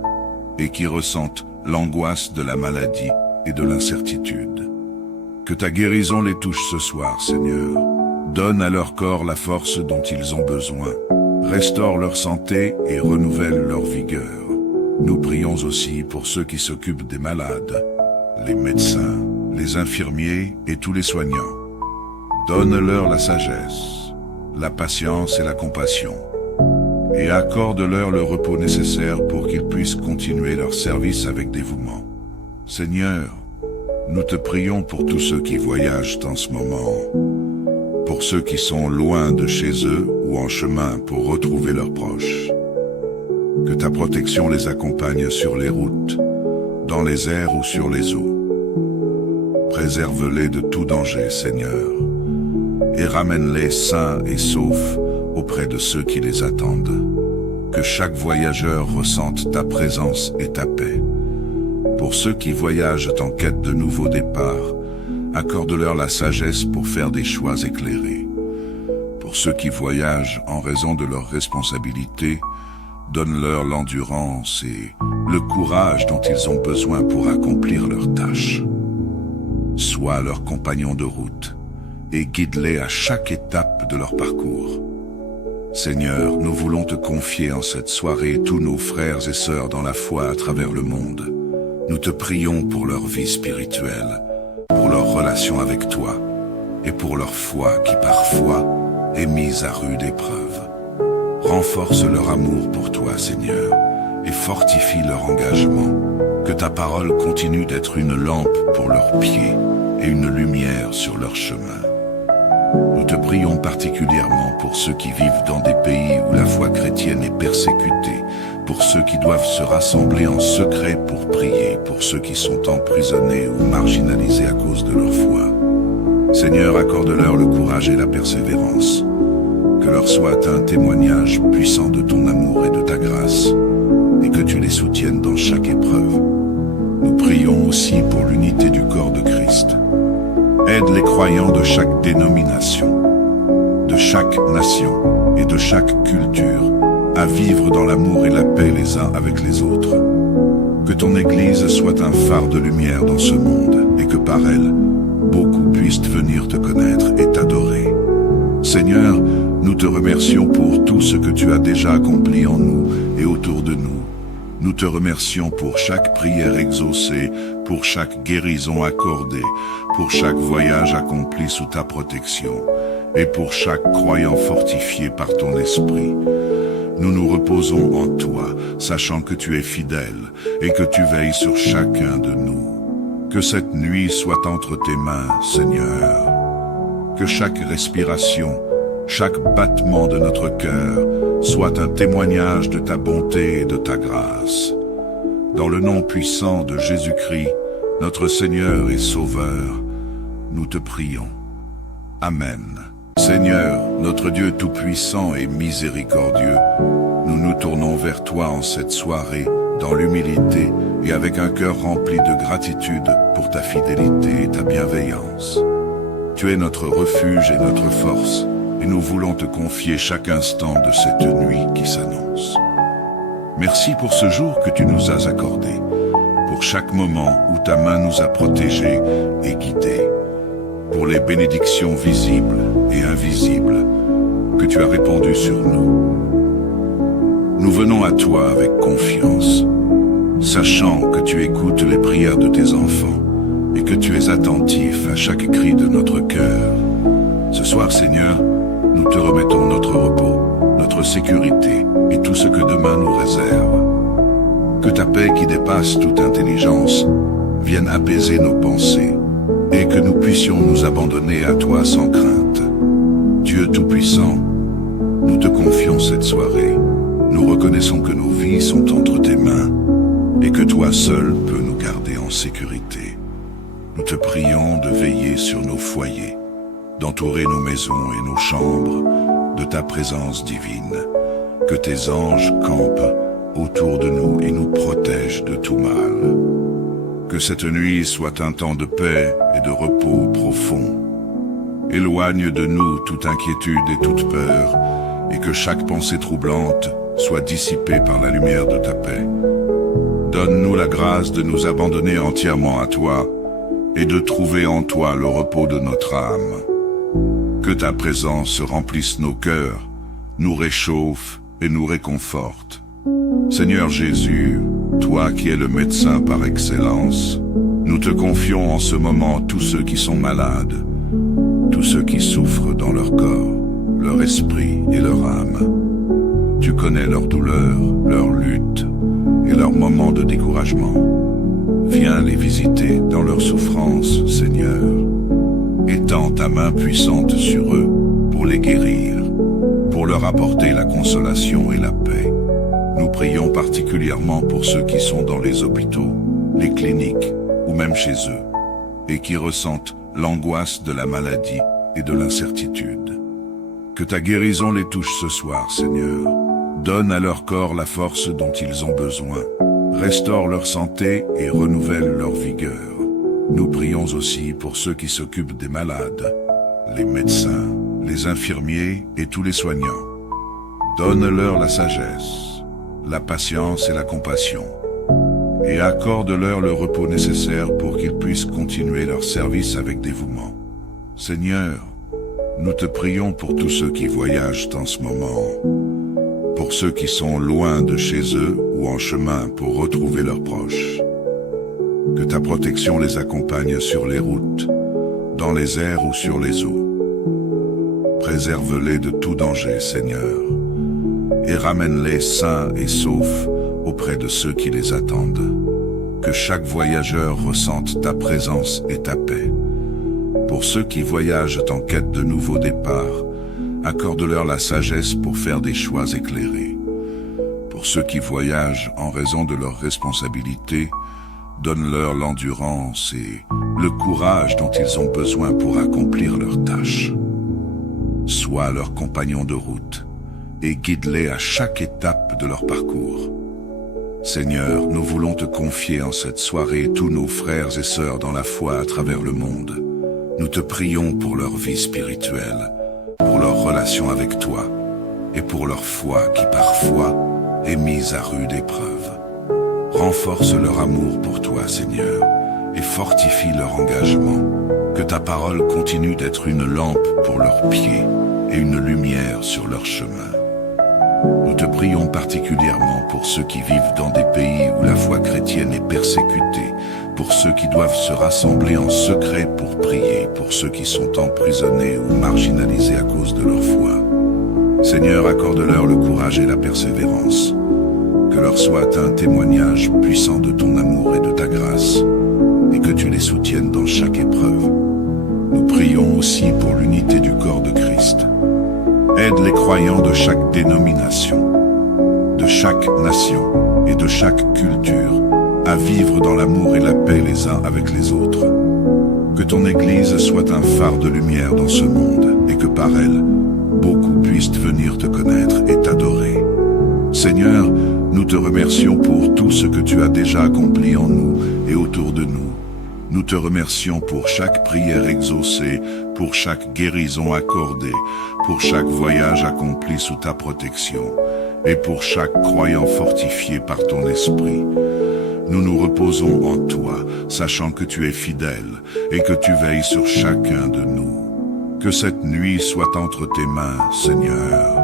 et qui ressentent l'angoisse de la maladie et de l'incertitude. Que ta guérison les touche ce soir, Seigneur. Donne à leur corps la force dont ils ont besoin. Restaure leur santé et renouvelle leur vigueur. Nous prions aussi pour ceux qui s'occupent des malades, les médecins, les infirmiers et tous les soignants. Donne-leur la sagesse, la patience et la compassion, et accorde-leur le repos nécessaire pour qu'ils puissent continuer leur service avec dévouement. Seigneur, nous te prions pour tous ceux qui voyagent en ce moment, pour ceux qui sont loin de chez eux ou en chemin pour retrouver leurs proches. Que ta protection les accompagne sur les routes, dans les airs ou sur les eaux. Préserve-les de tout danger, Seigneur, et ramène-les sains et saufs auprès de ceux qui les attendent. Que chaque voyageur ressente ta présence et ta paix. Pour ceux qui voyagent en quête de nouveaux départs, accorde-leur la sagesse pour faire des choix éclairés. Pour ceux qui voyagent en raison de leurs responsabilités, donne-leur l'endurance et le courage dont ils ont besoin pour accomplir leurs tâches. Sois leur compagnon de route et guide-les à chaque étape de leur parcours. Seigneur, nous voulons te confier en cette soirée tous nos frères et sœurs dans la foi à travers le monde. Nous te prions pour leur vie spirituelle, pour leur relation avec toi et pour leur foi qui parfois est mise à rude épreuve. Renforce leur amour pour toi, Seigneur, et fortifie leur engagement. Que ta parole continue d'être une lampe pour leurs pieds et une lumière sur leur chemin. Nous te prions particulièrement pour ceux qui vivent dans des pays où la foi chrétienne est persécutée, pour ceux qui doivent se rassembler en secret pour prier, pour ceux qui sont emprisonnés ou marginalisés à cause de leur foi. Seigneur, accorde-leur le courage et la persévérance. Que leur soit un témoignage puissant de ton amour et de ta grâce, et que tu les soutiennes dans chaque épreuve. Nous prions aussi pour l'unité du corps de Christ. Aide les croyants de chaque dénomination, de chaque nation et de chaque culture à vivre dans l'amour et la paix les uns avec les autres. Que ton Église soit un phare de lumière dans ce monde et que par elle, beaucoup puissent venir te connaître et t'adorer. Seigneur, nous te remercions pour tout ce que tu as déjà accompli en nous et autour de nous. Nous te remercions pour chaque prière exaucée, pour chaque guérison accordée, pour chaque voyage accompli sous ta protection et pour chaque croyant fortifié par ton esprit. Nous nous reposons en toi, sachant que tu es fidèle et que tu veilles sur chacun de nous. Que cette nuit soit entre tes mains, Seigneur. Que chaque respiration, chaque battement de notre cœur soit un témoignage de ta bonté et de ta grâce. Dans le nom puissant de Jésus-Christ, notre Seigneur et Sauveur, nous te prions. Amen. Seigneur, notre Dieu tout-puissant et miséricordieux, nous nous tournons vers toi en cette soirée, dans l'humilité et avec un cœur rempli de gratitude pour ta fidélité et ta bienveillance. Tu es notre refuge et notre force, et nous voulons te confier chaque instant de cette nuit qui s'annonce. Merci pour ce jour que tu nous as accordé, pour chaque moment où ta main nous a protégés et guidés, pour les bénédictions visibles et invisibles que tu as répandues sur nous. Nous venons à toi avec confiance, sachant que tu écoutes les prières de tes enfants et que tu es attentif à chaque cri de notre cœur. Ce soir, Seigneur, nous te remettons notre repos, notre sécurité et tout ce que demain nous réserve. Que ta paix qui dépasse toute intelligence vienne apaiser nos pensées et que nous puissions nous abandonner à toi sans crainte. Dieu Tout-Puissant, nous te confions cette soirée. Nous reconnaissons que nos vies sont entre tes mains et que toi seul peux nous garder en sécurité. Nous te prions de veiller sur nos foyers, d'entourer nos maisons et nos chambres de ta présence divine. Que tes anges campent autour de nous et nous protègent de tout mal. Que cette nuit soit un temps de paix et de repos profond. Éloigne de nous toute inquiétude et toute peur, et que chaque pensée troublante soit dissipée par la lumière de ta paix. Donne-nous la grâce de nous abandonner entièrement à toi et de trouver en toi le repos de notre âme. Que ta présence remplisse nos cœurs, nous réchauffe et nous réconforte. Seigneur Jésus, toi qui es le médecin par excellence, nous te confions en ce moment tous ceux qui sont malades, tous ceux qui souffrent dans leur corps, leur esprit et leur âme. Tu connais leurs douleurs, leurs luttes et leurs moments de découragement. Viens les visiter dans leurs souffrances, Seigneur. Étends ta main puissante sur eux pour les guérir, pour leur apporter la consolation et la paix. Nous prions particulièrement pour ceux qui sont dans les hôpitaux, les cliniques ou même chez eux, et qui ressentent l'angoisse de la maladie et de l'incertitude. Que ta guérison les touche ce soir, Seigneur. Donne à leur corps la force dont ils ont besoin. Restaure leur santé et renouvelle leur vigueur. Nous prions aussi pour ceux qui s'occupent des malades, les médecins, les infirmiers et tous les soignants. Donne-leur la sagesse, la patience et la compassion, et accorde-leur le repos nécessaire pour qu'ils puissent continuer leur service avec dévouement. Seigneur, nous te prions pour tous ceux qui voyagent en ce moment, pour ceux qui sont loin de chez eux ou en chemin pour retrouver leurs proches. Que ta protection les accompagne sur les routes, dans les airs ou sur les eaux. Préserve-les de tout danger, Seigneur, et ramène-les sains et saufs auprès de ceux qui les attendent. Que chaque voyageur ressente ta présence et ta paix. Pour ceux qui voyagent en quête de nouveaux départs, accorde-leur la sagesse pour faire des choix éclairés. Pour ceux qui voyagent en raison de leurs responsabilités, donne-leur l'endurance et le courage dont ils ont besoin pour accomplir leurs tâches. Sois leur compagnon de route et guide-les à chaque étape de leur parcours. Seigneur, nous voulons te confier en cette soirée tous nos frères et sœurs dans la foi à travers le monde. Nous te prions pour leur vie spirituelle, pour leur relation avec toi et pour leur foi qui parfois est mise à rude épreuve. Renforce leur amour pour toi, Seigneur, et fortifie leur engagement. Que ta parole continue d'être une lampe pour leurs pieds et une lumière sur leur chemin. Nous te prions particulièrement pour ceux qui vivent dans des pays où la foi chrétienne est persécutée, pour ceux qui doivent se rassembler en secret pour prier, pour ceux qui sont emprisonnés ou marginalisés à cause de leur foi. Seigneur, accorde-leur le courage et la persévérance. Que leur soit un témoignage puissant de ton amour et de ta grâce, et que tu les soutiennes dans chaque épreuve. Nous prions aussi pour l'unité du corps de Christ. Aide les croyants de chaque dénomination, de chaque nation et de chaque culture à vivre dans l'amour et la paix les uns avec les autres. Que ton Église soit un phare de lumière dans ce monde et que par elle, beaucoup puissent venir te connaître et t'adorer. Seigneur, nous te remercions pour tout ce que tu as déjà accompli en nous et autour de nous. Nous te remercions pour chaque prière exaucée, pour chaque guérison accordée, pour chaque voyage accompli sous ta protection, et pour chaque croyant fortifié par ton esprit. Nous nous reposons en toi, sachant que tu es fidèle et que tu veilles sur chacun de nous. Que cette nuit soit entre tes mains, Seigneur.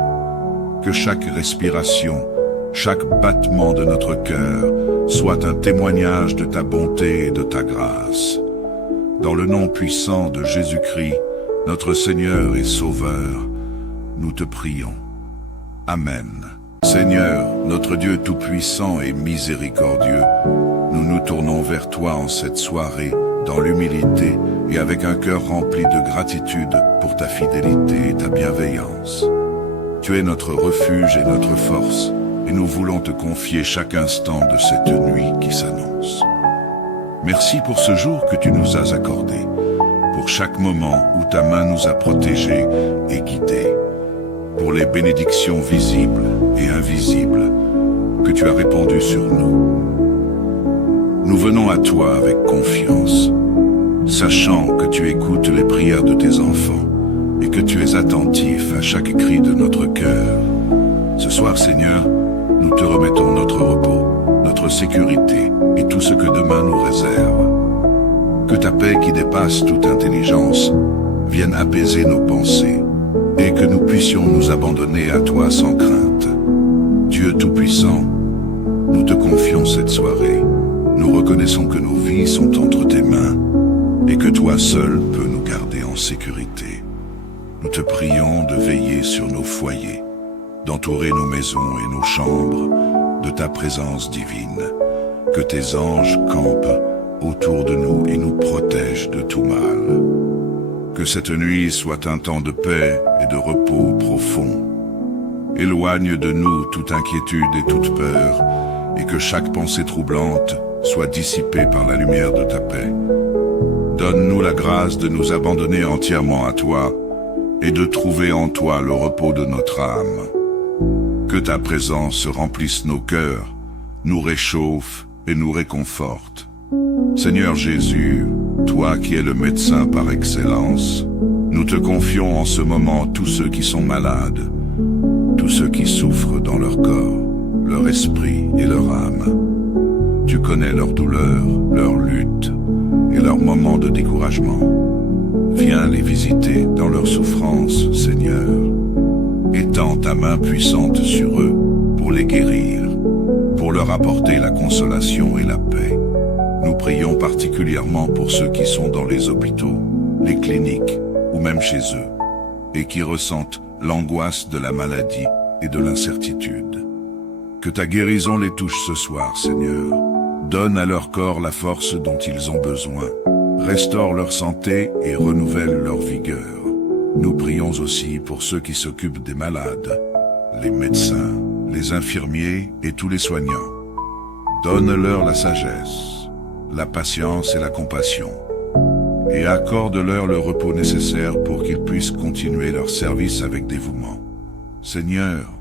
Que chaque respiration, chaque battement de notre cœur soit un témoignage de ta bonté et de ta grâce. Dans le nom puissant de Jésus-Christ, notre Seigneur et Sauveur, nous te prions. Amen. Seigneur, notre Dieu tout-puissant et miséricordieux, nous nous tournons vers toi en cette soirée, dans l'humilité et avec un cœur rempli de gratitude pour ta fidélité et ta bienveillance. Tu es notre refuge et notre force, et nous voulons te confier chaque instant de cette nuit qui s'annonce. Merci pour ce jour que tu nous as accordé, pour chaque moment où ta main nous a protégés et guidés, pour les bénédictions visibles et invisibles que tu as répandues sur nous. Nous venons à toi avec confiance, sachant que tu écoutes les prières de tes enfants et que tu es attentif à chaque cri de notre cœur. Ce soir, Seigneur, nous te remettons notre repos, notre sécurité et tout ce que demain nous réserve. Que ta paix qui dépasse toute intelligence vienne apaiser nos pensées et que nous puissions nous abandonner à toi sans crainte. Dieu Tout-Puissant, nous te confions cette soirée. Nous reconnaissons que nos vies sont entre tes mains et que toi seul peux nous garder en sécurité. Nous te prions de veiller sur nos foyers, d'entourer nos maisons et nos chambres de ta présence divine. Que tes anges campent autour de nous et nous protègent de tout mal. Que cette nuit soit un temps de paix et de repos profond. Éloigne de nous toute inquiétude et toute peur, et que chaque pensée troublante soit dissipée par la lumière de ta paix. Donne-nous la grâce de nous abandonner entièrement à toi, et de trouver en toi le repos de notre âme. Que ta présence remplisse nos cœurs, nous réchauffe et nous réconforte. Seigneur Jésus, toi qui es le médecin par excellence, nous te confions en ce moment tous ceux qui sont malades, tous ceux qui souffrent dans leur corps, leur esprit et leur âme. Tu connais leurs douleurs, leurs luttes et leurs moments de découragement. Viens les visiter dans leurs souffrances, Seigneur. Étends ta main puissante sur eux pour les guérir, pour leur apporter la consolation et la paix. Nous prions particulièrement pour ceux qui sont dans les hôpitaux, les cliniques ou même chez eux, et qui ressentent l'angoisse de la maladie et de l'incertitude. Que ta guérison les touche ce soir, Seigneur. Donne à leur corps la force dont ils ont besoin. Restaure leur santé et renouvelle leur vigueur. Nous prions aussi pour ceux qui s'occupent des malades, les médecins, les infirmiers et tous les soignants. Donne-leur la sagesse, la patience et la compassion, et accorde-leur le repos nécessaire pour qu'ils puissent continuer leur service avec dévouement. Seigneur,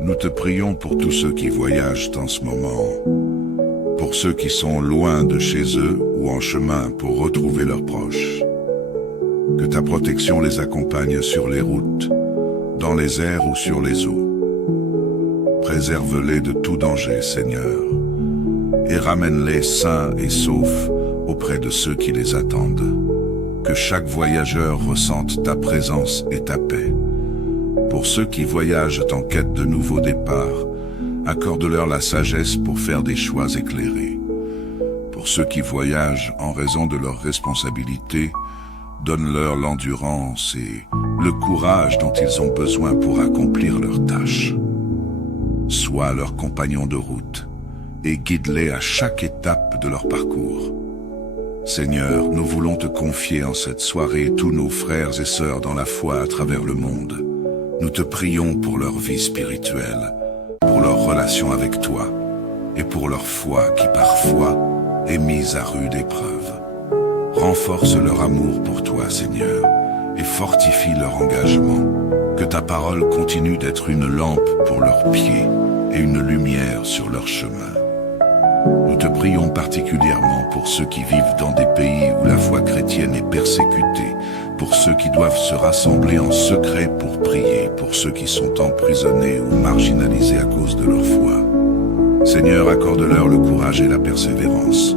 nous te prions pour tous ceux qui voyagent en ce moment, pour ceux qui sont loin de chez eux ou en chemin pour retrouver leurs proches. Que ta protection les accompagne sur les routes, dans les airs ou sur les eaux. Préserve-les de tout danger, Seigneur, et ramène-les sains et saufs auprès de ceux qui les attendent. Que chaque voyageur ressente ta présence et ta paix. Pour ceux qui voyagent en quête de nouveaux départs, accorde-leur la sagesse pour faire des choix éclairés. Pour ceux qui voyagent en raison de leurs responsabilités, donne-leur l'endurance et le courage dont ils ont besoin pour accomplir leurs tâches. Sois leur compagnon de route et guide-les à chaque étape de leur parcours. Seigneur, nous voulons te confier en cette soirée tous nos frères et sœurs dans la foi à travers le monde. Nous te prions pour leur vie spirituelle, pour leur relation avec toi et pour leur foi qui parfois est mise à rude épreuve. Renforce leur amour pour toi, Seigneur, et fortifie leur engagement. Que ta parole continue d'être une lampe pour leurs pieds et une lumière sur leur chemin. Nous te prions particulièrement pour ceux qui vivent dans des pays où la foi chrétienne est persécutée, pour ceux qui doivent se rassembler en secret pour prier, pour ceux qui sont emprisonnés ou marginalisés à cause de leur foi. Seigneur, accorde-leur le courage et la persévérance.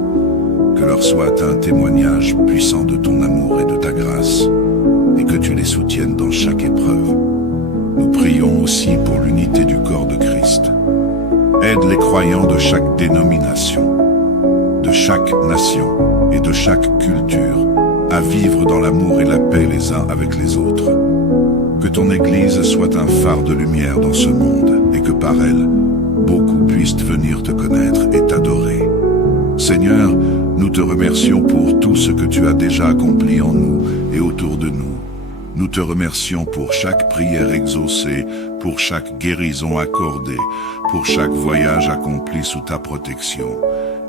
Que leur soit un témoignage puissant de ton amour et de ta grâce, et que tu les soutiennes dans chaque épreuve. Nous prions aussi pour l'unité du corps de Christ. Aide les croyants de chaque dénomination, de chaque nation et de chaque culture à vivre dans l'amour et la paix les uns avec les autres. Que ton Église soit un phare de lumière dans ce monde et que par elle, beaucoup puissent venir te connaître et t'adorer. Seigneur, nous te remercions pour tout ce que tu as déjà accompli en nous et autour de nous. Nous te remercions pour chaque prière exaucée, pour chaque guérison accordée, pour chaque voyage accompli sous ta protection,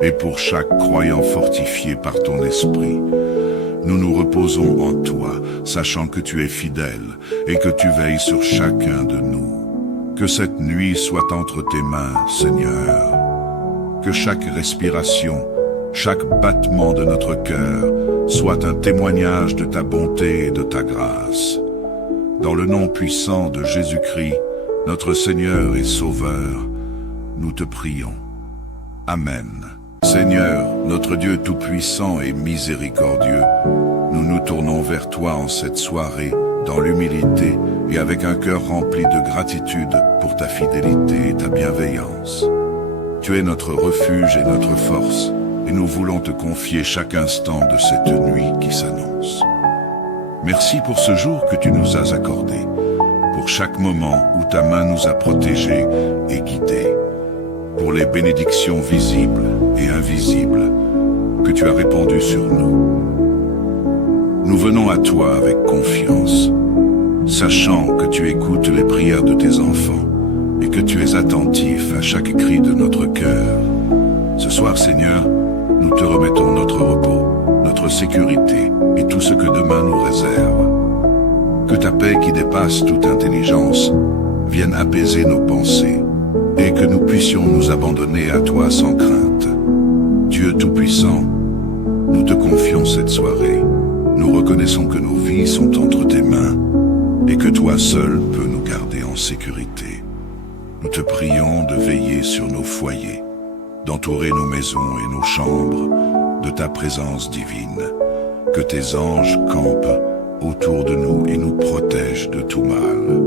et pour chaque croyant fortifié par ton esprit. Nous nous reposons en toi, sachant que tu es fidèle et que tu veilles sur chacun de nous. Que cette nuit soit entre tes mains, Seigneur. Que chaque respiration, chaque battement de notre cœur soit un témoignage de ta bonté et de ta grâce. Dans le nom puissant de Jésus-Christ, notre Seigneur et Sauveur, nous te prions. Amen. Seigneur, notre Dieu tout-puissant et miséricordieux, nous nous tournons vers toi en cette soirée, dans l'humilité et avec un cœur rempli de gratitude pour ta fidélité et ta bienveillance. Tu es notre refuge et notre force, et nous voulons te confier chaque instant de cette nuit qui s'annonce. Merci pour ce jour que tu nous as accordé, pour chaque moment où ta main nous a protégés et guidés, pour les bénédictions visibles et invisibles que tu as répandues sur nous. Nous venons à toi avec confiance, sachant que tu écoutes les prières de tes enfants et que tu es attentif à chaque cri de notre cœur. Ce soir, Seigneur, nous te remettons notre repos, notre sécurité et tout ce que demain nous réserve. Que ta paix qui dépasse toute intelligence vienne apaiser nos pensées et que nous puissions nous abandonner à toi sans crainte. Dieu Tout-Puissant, nous te confions cette soirée. Nous reconnaissons que nos vies sont entre tes mains et que toi seul peux nous garder en sécurité. Nous te prions de veiller sur nos foyers, d'entourer nos maisons et nos chambres de ta présence divine. Que tes anges campent autour de nous et nous protègent de tout mal.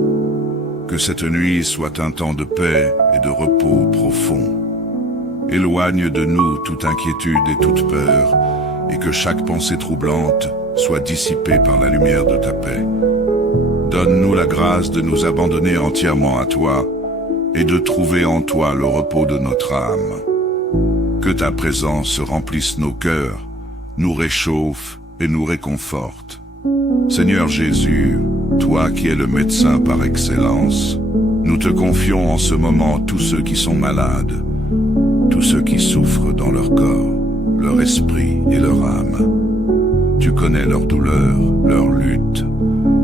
Que cette nuit soit un temps de paix et de repos profond. Éloigne de nous toute inquiétude et toute peur, et que chaque pensée troublante soit dissipée par la lumière de ta paix. Donne-nous la grâce de nous abandonner entièrement à toi, et de trouver en toi le repos de notre âme. Que ta présence remplisse nos cœurs, nous réchauffe et nous réconforte. Seigneur Jésus, toi qui es le médecin par excellence, nous te confions en ce moment tous ceux qui sont malades, tous ceux qui souffrent dans leur corps, leur esprit et leur âme. Tu connais leurs douleurs, leurs luttes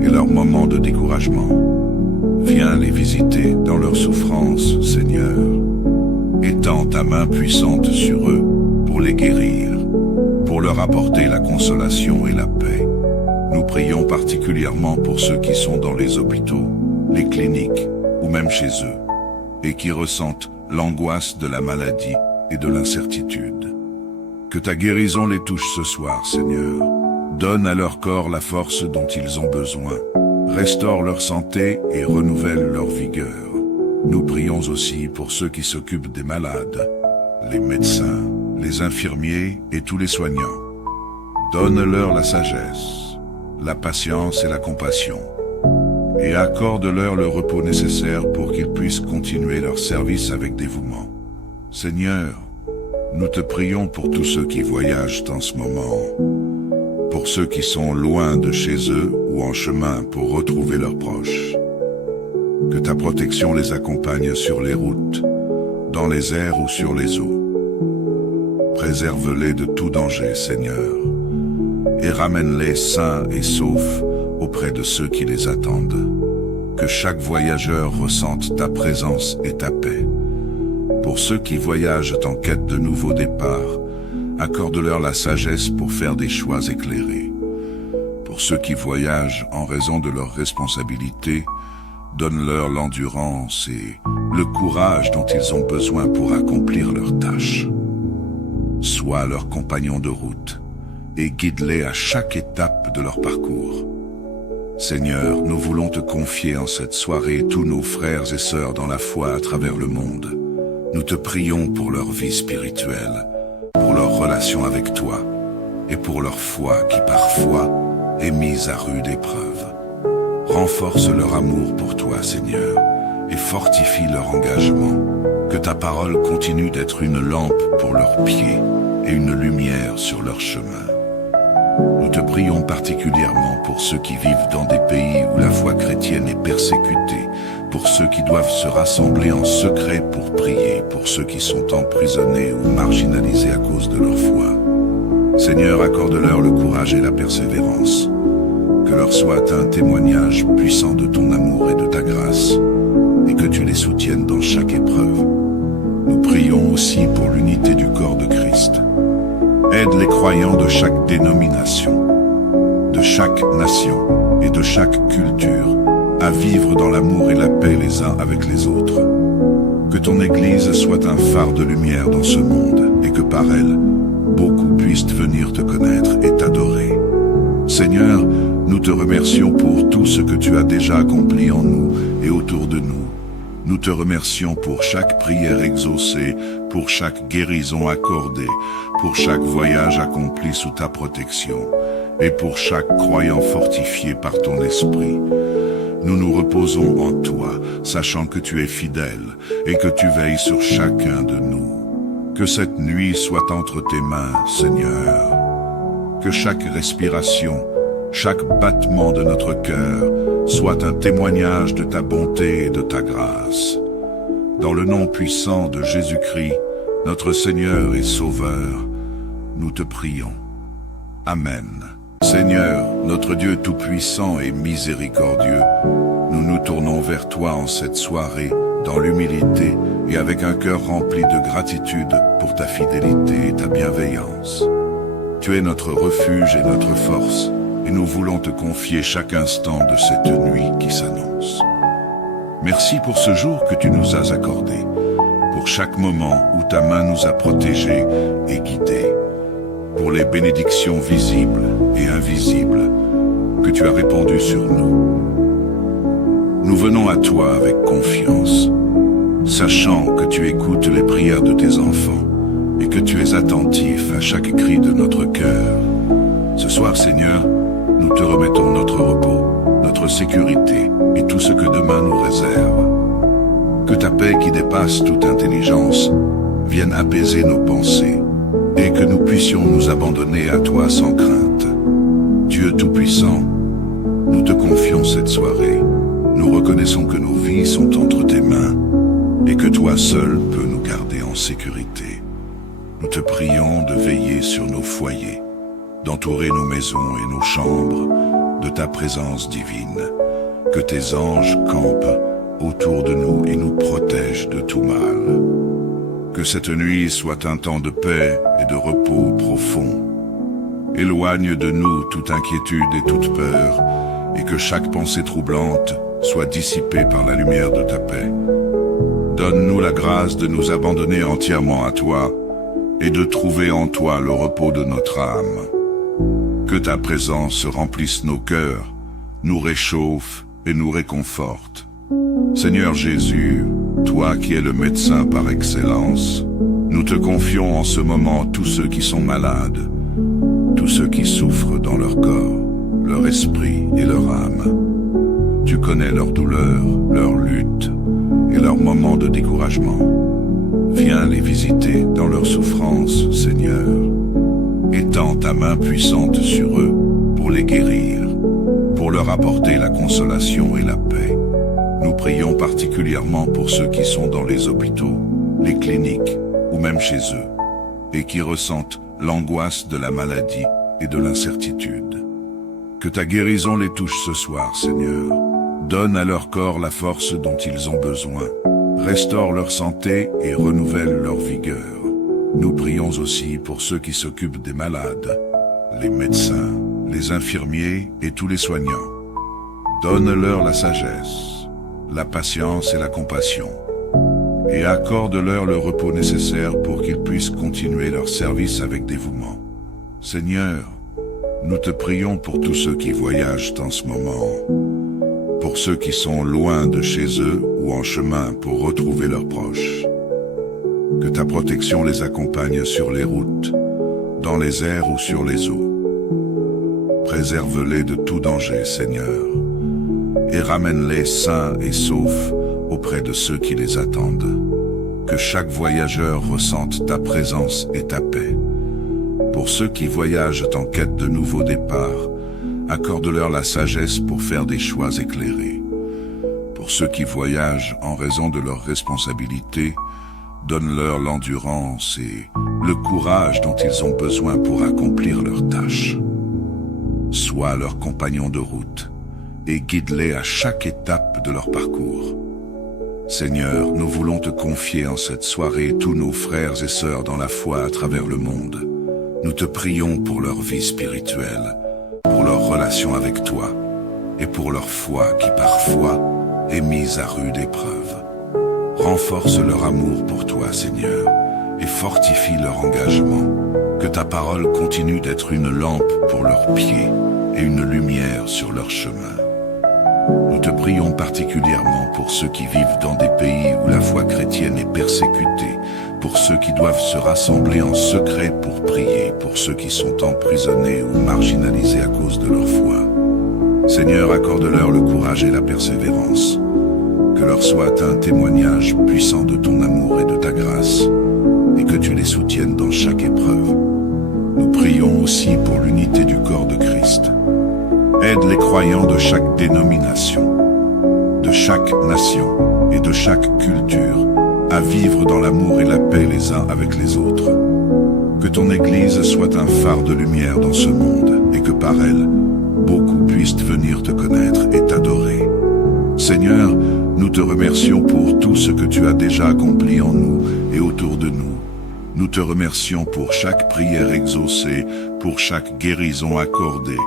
et leurs moments de découragement. Viens les visiter dans leur souffrance, Seigneur. Étends ta main puissante sur eux pour les guérir, pour leur apporter la consolation et la paix. Nous prions particulièrement pour ceux qui sont dans les hôpitaux, les cliniques ou même chez eux, et qui ressentent l'angoisse de la maladie et de l'incertitude. Que ta guérison les touche ce soir, Seigneur. Donne à leur corps la force dont ils ont besoin. Restaure leur santé et renouvelle leur vigueur. Nous prions aussi pour ceux qui s'occupent des malades, les médecins, les infirmiers et tous les soignants. Donne-leur la sagesse, la patience et la compassion, et accorde-leur le repos nécessaire pour qu'ils puissent continuer leur service avec dévouement. Seigneur, nous te prions pour tous ceux qui voyagent en ce moment, pour ceux qui sont loin de chez eux ou en chemin pour retrouver leurs proches. Que ta protection les accompagne sur les routes, dans les airs ou sur les eaux. Préserve-les de tout danger, Seigneur, et ramène-les sains et saufs auprès de ceux qui les attendent. Que chaque voyageur ressente ta présence et ta paix. Pour ceux qui voyagent en quête de nouveaux départs, accorde-leur la sagesse pour faire des choix éclairés. Pour ceux qui voyagent en raison de leurs responsabilités, donne-leur l'endurance et le courage dont ils ont besoin pour accomplir leurs tâches. Sois leur compagnon de route et guide-les à chaque étape de leur parcours. Seigneur, nous voulons te confier en cette soirée tous nos frères et sœurs dans la foi à travers le monde. Nous te prions pour leur vie spirituelle, pour leur relation avec toi et pour leur foi qui parfois est mise à rude épreuve. Renforce leur amour pour toi, Seigneur, et fortifie leur engagement. Que ta parole continue d'être une lampe pour leurs pieds et une lumière sur leur chemin. Nous te prions particulièrement pour ceux qui vivent dans des pays où la foi chrétienne est persécutée, pour ceux qui doivent se rassembler en secret pour prier, pour ceux qui sont emprisonnés ou marginalisés à cause de leur foi. Seigneur, accorde-leur le courage et la persévérance. Que leur soit un témoignage puissant de ton amour et de ta grâce, et que tu les soutiennes dans chaque épreuve. Nous prions aussi pour l'unité du corps de Christ. Aide les croyants de chaque dénomination, de chaque nation et de chaque culture à vivre dans l'amour et la paix les uns avec les autres. Que ton Église soit un phare de lumière dans ce monde et que par elle, beaucoup puissent venir te connaître et t'adorer. Seigneur, nous te remercions pour tout ce que tu as déjà accompli en nous et autour de nous. Nous te remercions pour chaque prière exaucée, pour chaque guérison accordée, pour chaque voyage accompli sous ta protection, et pour chaque croyant fortifié par ton esprit. Nous nous reposons en toi, sachant que tu es fidèle et que tu veilles sur chacun de nous. Que cette nuit soit entre tes mains, Seigneur. Que chaque respiration, chaque battement de notre cœur soit un témoignage de ta bonté et de ta grâce. Dans le nom puissant de Jésus-Christ, notre Seigneur et Sauveur, nous te prions. Amen. Seigneur, notre Dieu tout-puissant et miséricordieux, nous nous tournons vers toi en cette soirée, dans l'humilité et avec un cœur rempli de gratitude pour ta fidélité et ta bienveillance. Tu es notre refuge et notre force, et nous voulons te confier chaque instant de cette nuit qui s'annonce. Merci pour ce jour que tu nous as accordé, pour chaque moment où ta main nous a protégés et guidés, pour les bénédictions visibles et invisibles que tu as répandues sur nous. Nous venons à toi avec confiance, sachant que tu écoutes les prières de tes enfants et que tu es attentif à chaque cri de notre cœur. Ce soir, Seigneur, nous te remettons notre repos, notre sécurité et tout ce que demain nous réserve. Que ta paix qui dépasse toute intelligence vienne apaiser nos pensées et que nous puissions nous abandonner à toi sans crainte. Dieu Tout-Puissant, nous te confions cette soirée. Nous reconnaissons que nos vies sont entre tes mains et que toi seul peux nous garder en sécurité. Nous te prions de veiller sur nos foyers, d'entourer nos maisons et nos chambres de ta présence divine. Que tes anges campent autour de nous et nous protègent de tout mal. Que cette nuit soit un temps de paix et de repos profond. Éloigne de nous toute inquiétude et toute peur, et que chaque pensée troublante soit dissipée par la lumière de ta paix. Donne-nous la grâce de nous abandonner entièrement à toi et de trouver en toi le repos de notre âme. Que ta présence remplisse nos cœurs, nous réchauffe et nous réconforte. Seigneur Jésus, toi qui es le médecin par excellence, nous te confions en ce moment tous ceux qui sont malades, tous ceux qui souffrent dans leur corps, leur esprit et leur âme. Tu connais leurs douleurs, leurs luttes et leurs moments de découragement. Viens les visiter dans leur souffrance, Seigneur. Étends ta main puissante sur eux pour les guérir, pour leur apporter la consolation et la paix. Nous prions particulièrement pour ceux qui sont dans les hôpitaux, les cliniques ou même chez eux, et qui ressentent l'angoisse de la maladie et de l'incertitude. Que ta guérison les touche ce soir, Seigneur. Donne à leur corps la force dont ils ont besoin. Restaure leur santé et renouvelle leur vigueur. Nous prions aussi pour ceux qui s'occupent des malades, les médecins, les infirmiers et tous les soignants. Donne-leur la sagesse, la patience et la compassion, et accorde-leur le repos nécessaire pour qu'ils puissent continuer leur service avec dévouement. Seigneur, nous te prions pour tous ceux qui voyagent en ce moment, pour ceux qui sont loin de chez eux ou en chemin pour retrouver leurs proches. Que ta protection les accompagne sur les routes, dans les airs ou sur les eaux. Préserve-les de tout danger, Seigneur, et ramène-les sains et saufs auprès de ceux qui les attendent. Que chaque voyageur ressente ta présence et ta paix. Pour ceux qui voyagent en quête de nouveaux départs, accorde-leur la sagesse pour faire des choix éclairés. Pour ceux qui voyagent en raison de leurs responsabilités, donne-leur l'endurance et le courage dont ils ont besoin pour accomplir leurs tâches. Sois leur compagnon de route et guide-les à chaque étape de leur parcours. Seigneur, nous voulons te confier en cette soirée tous nos frères et sœurs dans la foi à travers le monde. Nous te prions pour leur vie spirituelle, pour leur relation avec toi et pour leur foi qui parfois est mise à rude épreuve. Renforce leur amour pour toi, Seigneur, et fortifie leur engagement. Que ta parole continue d'être une lampe pour leurs pieds et une lumière sur leur chemin. Nous te prions particulièrement pour ceux qui vivent dans des pays où la foi chrétienne est persécutée, pour ceux qui doivent se rassembler en secret pour prier, pour ceux qui sont emprisonnés ou marginalisés à cause de leur foi. Seigneur, accorde-leur le courage et la persévérance. Que leur soit un témoignage puissant de ton amour et de ta grâce, et que tu les soutiennes dans chaque épreuve. Nous prions aussi pour l'unité du corps de Christ. Aide les croyants de chaque dénomination, de chaque nation et de chaque culture à vivre dans l'amour et la paix les uns avec les autres. Que ton Église soit un phare de lumière dans ce monde et que par elle, beaucoup puissent venir te connaître et t'adorer. Seigneur, nous te remercions pour tout ce que tu as déjà accompli en nous et autour de nous. Nous te remercions pour chaque prière exaucée, pour chaque guérison accordée,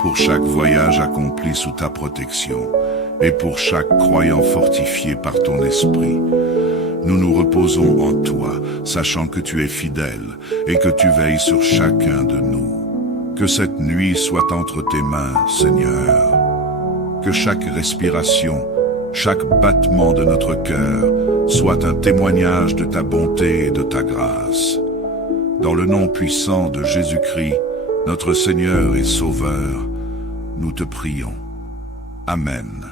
pour chaque voyage accompli sous ta protection, et pour chaque croyant fortifié par ton esprit. Nous nous reposons en toi, sachant que tu es fidèle et que tu veilles sur chacun de nous. Que cette nuit soit entre tes mains, Seigneur. Que chaque respiration, chaque battement de notre cœur soit un témoignage de ta bonté et de ta grâce. Dans le nom puissant de Jésus-Christ, notre Seigneur et Sauveur, nous te prions. Amen.